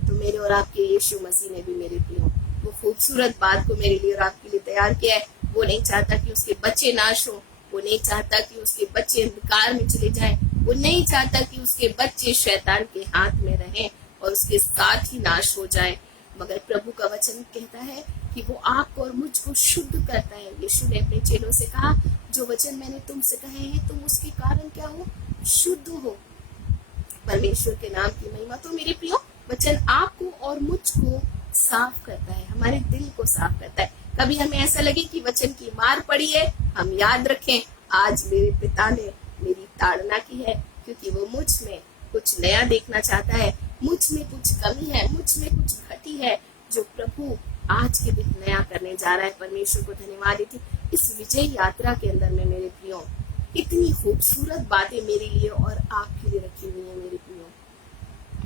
तो मेरे और आपके यीशु मसीह ने भी मेरे प्रियो वो खूबसूरत बात को मेरे लिए और आपके लिए तैयार किया है। वो नहीं चाहता कि उसके बच्चे नाश हो, वो नहीं चाहता कि उसके बच्चे अंधकार में चले जाएं, वो नहीं चाहता कि उसके बच्चे शैतान के हाथ में रहें और उसके साथ ही नाश हो जाएं। मगर प्रभु का वचन कहता है कि वो आपको और मुझको शुद्ध करता है। यीशु ने अपने चेलों से कहा, जो वचन मैंने तुमसे कहे हैं तुम उसके कारण क्या हो, शुद्ध हो। परमेश्वर के नाम की महिमा। तो मेरे प्रियो, वचन आपको और मुझको साफ करता है, हमारे दिल को साफ करता है। कभी हमें ऐसा लगे कि वचन की मार पड़ी है, हम याद रखें आज मेरे पिता ने मेरी ताड़ना की है, क्योंकि वो मुझ में कुछ नया देखना चाहता है, मुझ में कुछ कमी है, मुझ में कुछ घटी है, जो प्रभु आज के दिन नया करने जा रहा है। परमेश्वर को धन्यवाद देती इस विजय यात्रा के अंदर में मेरे प्रियो इतनी खूबसूरत बातें मेरे लिए और आपके लिए रखी हुई है मेरे प्रियो।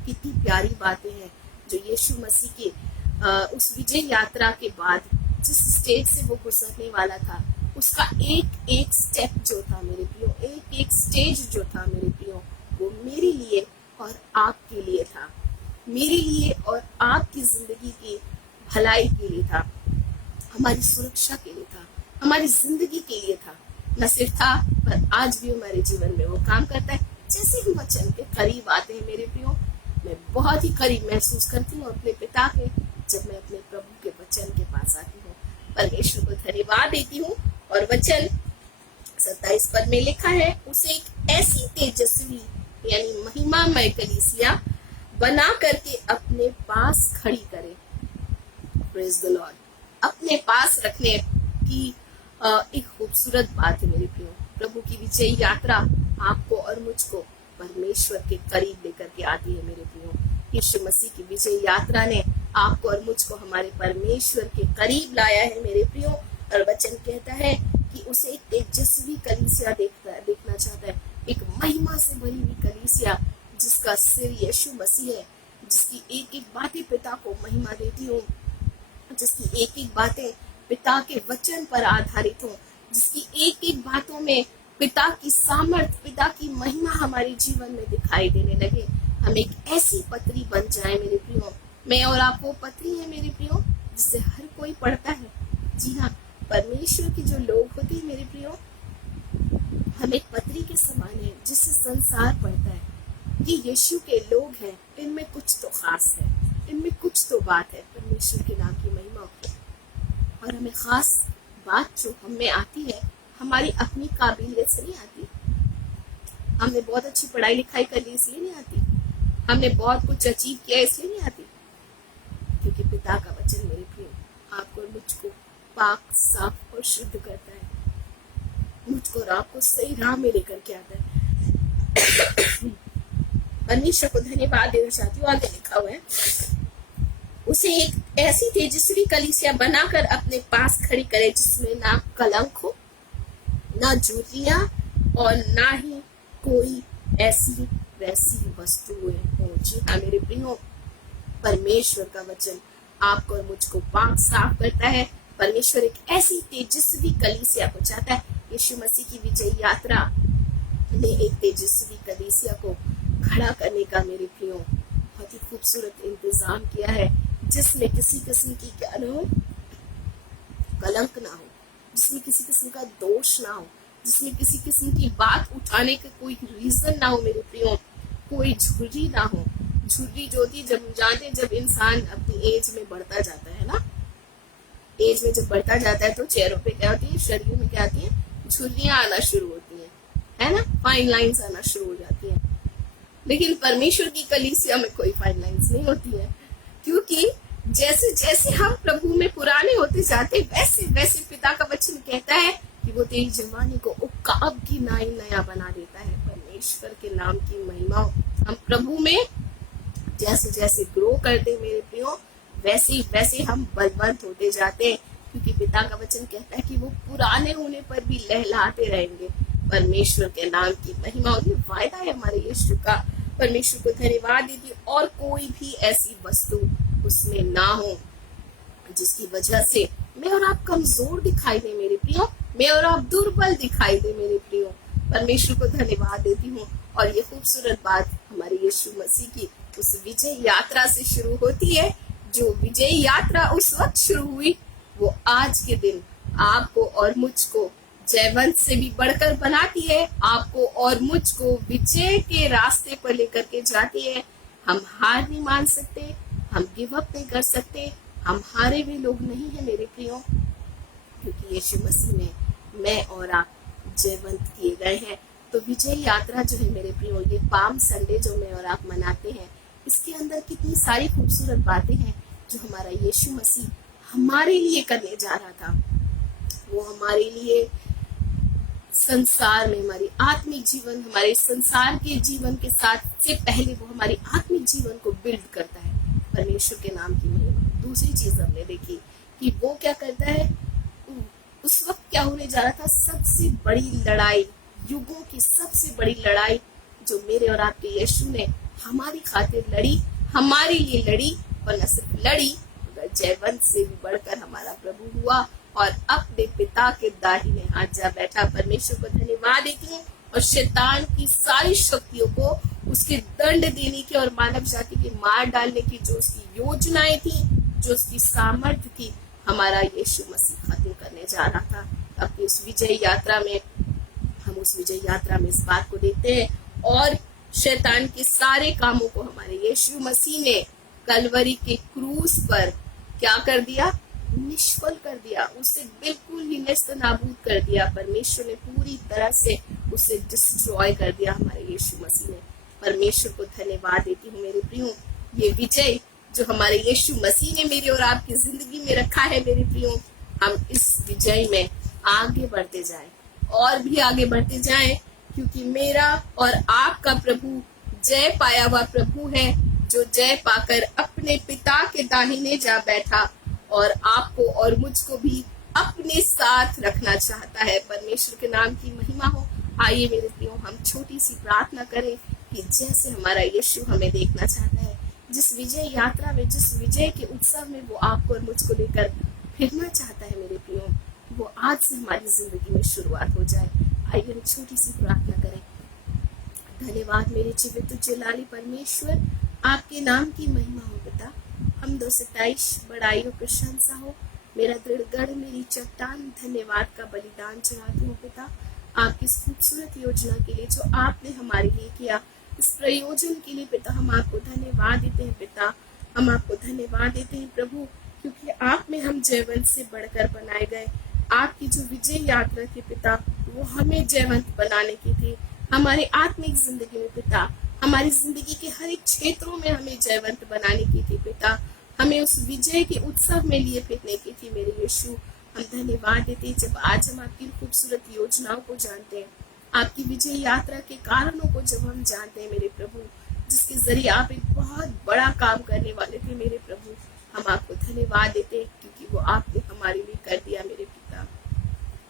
कितनी प्यारी बातें हैं जो यीशु मसीह के उस विजय यात्रा के बाद जिस स्टेज से वो गुजरने वाला था, उसका एक एक स्टेप जो था मेरे प्रियो, एक एक स्टेज जो था मेरे प्रियो, वो मेरे लिए और आपके लिए था, मेरे लिए और आपकी जिंदगी की भलाई के लिए था, हमारी सुरक्षा के लिए था, हमारी जिंदगी के लिए था। न सिर्फ था, पर आज भी हमारे जीवन में वो काम करता है। जैसे ही वचन के करीब आते हैं मेरे प्रियो, मैं बहुत ही करीब महसूस करती हूँ अपने पिता के, जब मैं अपने प्रभु के वचन के पास आती हूँ। परमेश्वर को धन्यवाद देती हूँ। और वचन 27 पद में लिखा है, उसे एक ऐसी तेजस्वी यानी महिमामय कलीसिया बना करके अपने पास खड़ी करे। Praise the Lord. अपने पास रखने की एक खूबसूरत बात है मेरे प्रियो। प्रभु की विजय यात्रा आपको और मुझको परमेश्वर के करीब लेकर के आती है मेरे प्रियो। यीशु मसीह की विजय यात्रा ने आपको और मुझको हमारे परमेश्वर के करीब लाया है मेरे प्रियो। और वचन कहता है कि उसे एक तेजस्वी कलीसिया देखना चाहता है, एक महिमा से भरी हुई कलीसिया जिसका सिर यीशु मसीह है, जिसकी एक एक बातें पिता को महिमा देती हूँ, जिसकी एक एक बातें पिता के वचन पर आधारित हो, जिसकी एक एक बातों में पिता की सामर्थ, पिता की महिमा हमारे जीवन में दिखाई देने लगे। हम एक ऐसी पत्री बन जाए मेरे प्रियो। मैं और आप वो पत्री है मेरे प्रियो जिसे हर कोई पढ़ता है। जी हाँ, परमेश्वर के जो लोग होते हैं मेरे प्रियो, हम एक पत्री के समान है जिसे संसार पढ़ता है। ये यीशु के लोग हैं, इनमें कुछ तो खास है, इनमें कुछ तो बात है। परमेश्वर के नाम की महिमा हो। और हमें खास बात जो हमें आती है, हमारी अपनी काबिलियत से नहीं आती। हमने बहुत अच्छी पढ़ाई लिखाई कर ली इसलिए नहीं आती, हमने बहुत कुछ अचीव किया इसलिए नहीं आती, क्योंकि पिता का वचन मेरे प्रिय आपको और मुझको पाक, साफ और शुद्ध करता है, मुझको और आपको सही राह में लेकर के आता है। परमेश्वर को धन्यवाद देना चाहती हूँ। आगे लिखा हुआ है, उसे एक ऐसी तेजस्वी कलीसिया बनाकर अपने पास खड़ी करे जिसमें ना कलंक हो, ना झुर्रियां और ना ही कोई ऐसी वैसी वस्तुएं हो। जी हाँ मेरे प्रियो, परमेश्वर का वचन आपको और मुझको पाक साफ करता है। परमेश्वर एक ऐसी तेजस्वी कलीसिया को चाहता है। यीशु मसीह की विजय यात्रा ने एक तेजस्वी कलीसिया को खड़ा करने का मेरे प्रियो बहुत ही खूबसूरत इंतजाम किया है, जिसमें किसी किस्म की क्या ना हो, कलंक ना हो, जिसमें किसी किस्म का दोष ना हो, जिसमें किसी किस्म की बात उठाने का कोई रीजन ना हो मेरे प्रियो, कोई झुर्री ना हो। झुर्री जो थी, जब जानते जब इंसान अपनी एज में बढ़ता जाता है ना, एज में जब बढ़ता जाता है तो चेहरों पे क्या होती है, शरीर में क्या आती है, झुर्रियां आना शुरू होती है ना, फाइन लाइंस आना शुरू हो जाती है। लेकिन परमेश्वर की कलीसिया में कोई फाइन लाइंस नहीं होती है, क्योंकि जैसे जैसे हम प्रभु में पुराने होते जाते वैसे वैसे पिता का वचन कहता है कि वो तेरी जवानी को उकाब की नाई नया बना देता है। परमेश्वर के नाम की महिमा। हम प्रभु में जैसे जैसे ग्रो करते मेरे प्रियो, वैसे वैसे हम बलवंत होते जाते हैं, क्योंकि पिता का वचन कहता है कि वो पुराने होने पर भी लहलाते रहेंगे। परमेश्वर के नाम की महिमा। और ये वायदा है हमारे यीशु का। परमेश्वर को धन्यवाद दीजिए। और कोई भी ऐसी वस्तु उसमें ना हो जिसकी वजह से मैं और आप कमजोर दिखाई दे मेरे प्रियो, मैं और आप दुर्बल दिखाई दे मेरे प्रियो। परमेश्वर को धन्यवाद देती हूँ। और ये खूबसूरत बात हमारे यीशु मसीह की उस विजय यात्रा से शुरू होती है। जो विजय यात्रा उस वक्त शुरू हुई, वो आज के दिन आपको और मुझको जयवंत से भी बढ़कर बनाती है, आपको और मुझको विजय के रास्ते पर लेकर के जाती है। हम हार नहीं मान सकते, हम गिव अप नहीं कर सकते, हम हारे हुए लोग नहीं है मेरे प्रियो, क्योंकि यीशु मसीह में मैं और आप जयवंत किए गए हैं। तो विजय यात्रा जो है मेरे प्रियो, ये पाम संडे जो मैं और आप मनाते हैं, इसके अंदर कितनी सारी खूबसूरत बातें हैं जो हमारा यीशु मसीह हमारे लिए करने जा रहा था। वो हमारे लिए संसार में हमारी आत्मिक जीवन, हमारे संसार के जीवन के साथ से पहले वो हमारी आत्मिक जीवन को बिल्ड करता है। परमेश्वर के नाम की महिमा। दूसरी चीज हमने देखी कि वो क्या करता है, उस वक्त क्या होने जा रहा था, सबसे बड़ी लड़ाई, युगों की सबसे बड़ी लड़ाई जो मेरे और आपके यीशु ने हमारी खातिर लड़ी, हमारे लिए लड़ी, और न सिर्फ लड़ी मगर जयवंत से भी बढ़कर हमारा प्रभु हुआ और अपने पिता के दाहिने हाथ जा बैठा। परमेश्वर को धन्यवाद देती हूँ और शैतान की सारी शक्तियों को उसके दंड देने की और मानव जाति के मार डालने की जो उसकी योजनाएं थी, जो उसकी सामर्थ्य थी, हमारा यीशु मसीह खत्म करने जा रहा था। अपनी उस विजय यात्रा में हम उस विजय यात्रा में इस बात को देखते हैं और शैतान के सारे कामों को हमारे यीशु मसीह ने कलवरी के क्रूस पर क्या कर दिया? निष्फल कर दिया, उसे बिल्कुल ही नेस्त नाबूद कर दिया। परमेश्वर ने पूरी तरह से उसे डिस्ट्रॉय कर दिया हमारे यीशु मसीह ने। परमेश्वर को धन्यवाद देती हूँ मेरे प्रियो, ये विजय जो हमारे यीशु मसीह ने मेरी और आपकी जिंदगी में रखा है मेरे प्रियो, हम इस विजय में आगे बढ़ते जाएं और भी आगे बढ़ते जाएं, क्योंकि मेरा और आपका प्रभु जय पाया हुआ प्रभु है, जो जय पाकर अपने पिता के दाहिने जा बैठा और आपको और मुझको भी अपने साथ रखना चाहता है। परमेश्वर के नाम की महिमा हो। आइए मेरे प्रियो, हम छोटी सी प्रार्थना करें कि जैसे हमारा यीशु हमें देखना चाहता है, जिस विजय यात्रा में, जिस विजय के उत्सव में वो आपको और मुझको लेकर फिरना चाहता है मेरे प्रियो, वो आज से हमारी जिंदगी में शुरुआत हो जाए। आइए हम छोटी सी प्रार्थना करें। धन्यवाद मेरे जीवित जलाली परमेश्वर, आपके नाम की महिमा हो पिता। हम 227 बड़ाई और प्रशंसा हो। मेरा दृढ़ गढ़, मेरी चट्टान, धन्यवाद का बलिदान चढ़ाती हूँ पिता, आपकी इस खूबसूरत योजना के लिए जो आपने हमारे लिए किया, इस प्रयोजन के लिए पिता हम आपको धन्यवाद देते हैं पिता। हम आपको धन्यवाद देते हैं प्रभु, क्योंकि आप में हम जयवंत से बढ़कर बनाए गए। आपकी जो विजय यात्रा थी पिता, वो हमें जयवंत बनाने की थी। हमारे आत्मिक जिंदगी में पिता, हमारी जिंदगी के हर एक क्षेत्रों में हमें जयवंत बनाने की थी पिता। हमें उस विजय के उत्सव में लिए फिरने की थी मेरे यीशु। हम धन्यवाद देते हैं जब आज हम आपकी खूबसूरत योजनाओं को जानते हैं, आपकी विजय यात्रा के कारणों को जब हम जानते हैं मेरे प्रभु, जिसके जरिए आप एक बहुत बड़ा काम करने वाले थे मेरे प्रभु। हम आपको धन्यवाद देते हैं क्योंकि वो आपने हमारे लिए कर दिया मेरे पिता।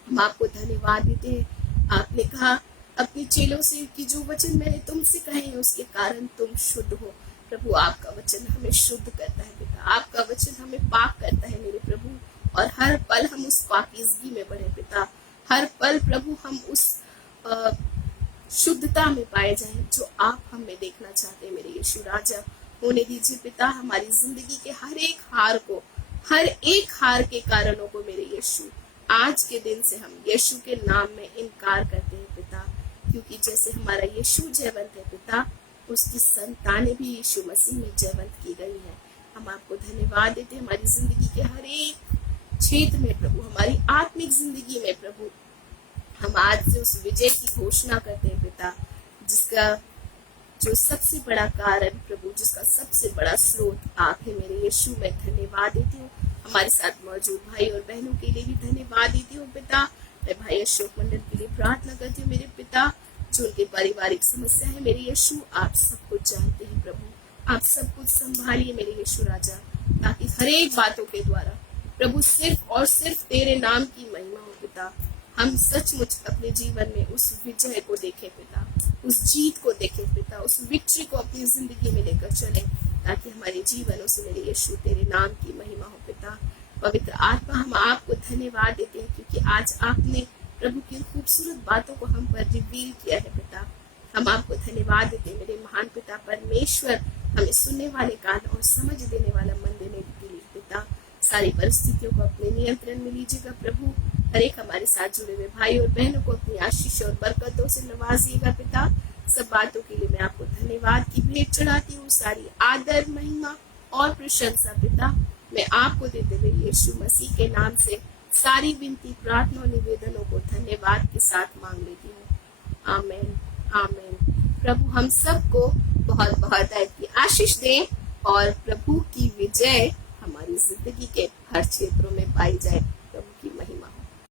हम आपको धन्यवाद देते हैं। आपने कहा अपने चेलों से कि जो वचन मैंने तुमसे कहे हैं उसके कारण तुम शुद्ध हो। प्रभु आपका वचन हमें शुद्ध करता है पिता, आपका वचन हमें पाक करता है मेरे प्रभु, और हर पल हम उस पाकीज़गी में बढ़े पिता। हर पल प्रभु हम उस शुद्धता में पाए जाएं जो आप हमें देखना चाहते हैं मेरे यीशु राजा। होने दीजिए पिता हमारी जिंदगी के हर एक हार को, हर एक हार के कारणों को मेरे यीशु, आज के दिन से हम यीशु के नाम में इनकार करते हैं पिता, क्योंकि जैसे हमारा यीशु जयवंत है पिता, उसकी संतानें भी यीशु मसीह में जयवंत की गई है। हम आपको धन्यवाद देते हैं हमारी जिंदगी के हर एक क्षेत्र में प्रभु, हमारी आत्मिक जिंदगी में प्रभु, हम आज से उस विजय की घोषणा करते हैं पिता, जिसका जो सबसे बड़ा कारण प्रभु, जिसका सबसे बड़ा स्रोत आप है मेरे यीशु। मैं धन्यवाद देती हूँ हमारे साथ मौजूद भाई और बहनों के लिए भी धन्यवाद देती हूँ पिता। मैं भाई अशोक मंडल के लिए प्रार्थना करती हूँ मेरे पिता, जो उनके पारिवारिक समस्या है मेरे यीशु, आप सब कुछ जानते हैं प्रभु, आप सब कुछ संभालिए मेरे यीशु राजा, ताकि हर एक बातों के द्वारा प्रभु सिर्फ और सिर्फ तेरे नाम की महिमा हो पिता। हम सचमुच अपने जीवन में उस विजय को देखें पिता, उस जीत को देखें पिता, उस विक्ट्री को अपनी जिंदगी में लेकर चलें, ताकि हमारे जीवनों से मेरे यीशु तेरे नाम की महिमा हो पिता। पवित्र आत्मा, हम आपको धन्यवाद देते हैं क्योंकि आज आपने प्रभु की खूबसूरत बातों को हम पर रिवील किया है पिता। हम आपको धन्यवाद देते हैं मेरे महान पिता परमेश्वर, हमें सुनने वाले कान और समझ देने वाला मन देने के लिए पिता। सारी परिस्थितियों को अपने नियंत्रण में लीजिएगा प्रभु। हर एक हमारे साथ जुड़े हुए भाई और बहनों को अपनी आशीष और बरकतों से नवाजिएगा पिता। सब बातों के लिए मैं आपको धन्यवाद की भेंट चढ़ाती हूँ। सारी आदर, महिमा और प्रशंसा पिता मैं आपको देते हुए यीशु मसीह के नाम से सारी विनती, प्रार्थना और निवेदनों को धन्यवाद के साथ मांग लेती हूँ। आमीन, आमीन। प्रभु हम सबको बहुत बहुत की आशीष दें और प्रभु की विजय हमारी जिंदगी के हर क्षेत्रों में पाई जाए।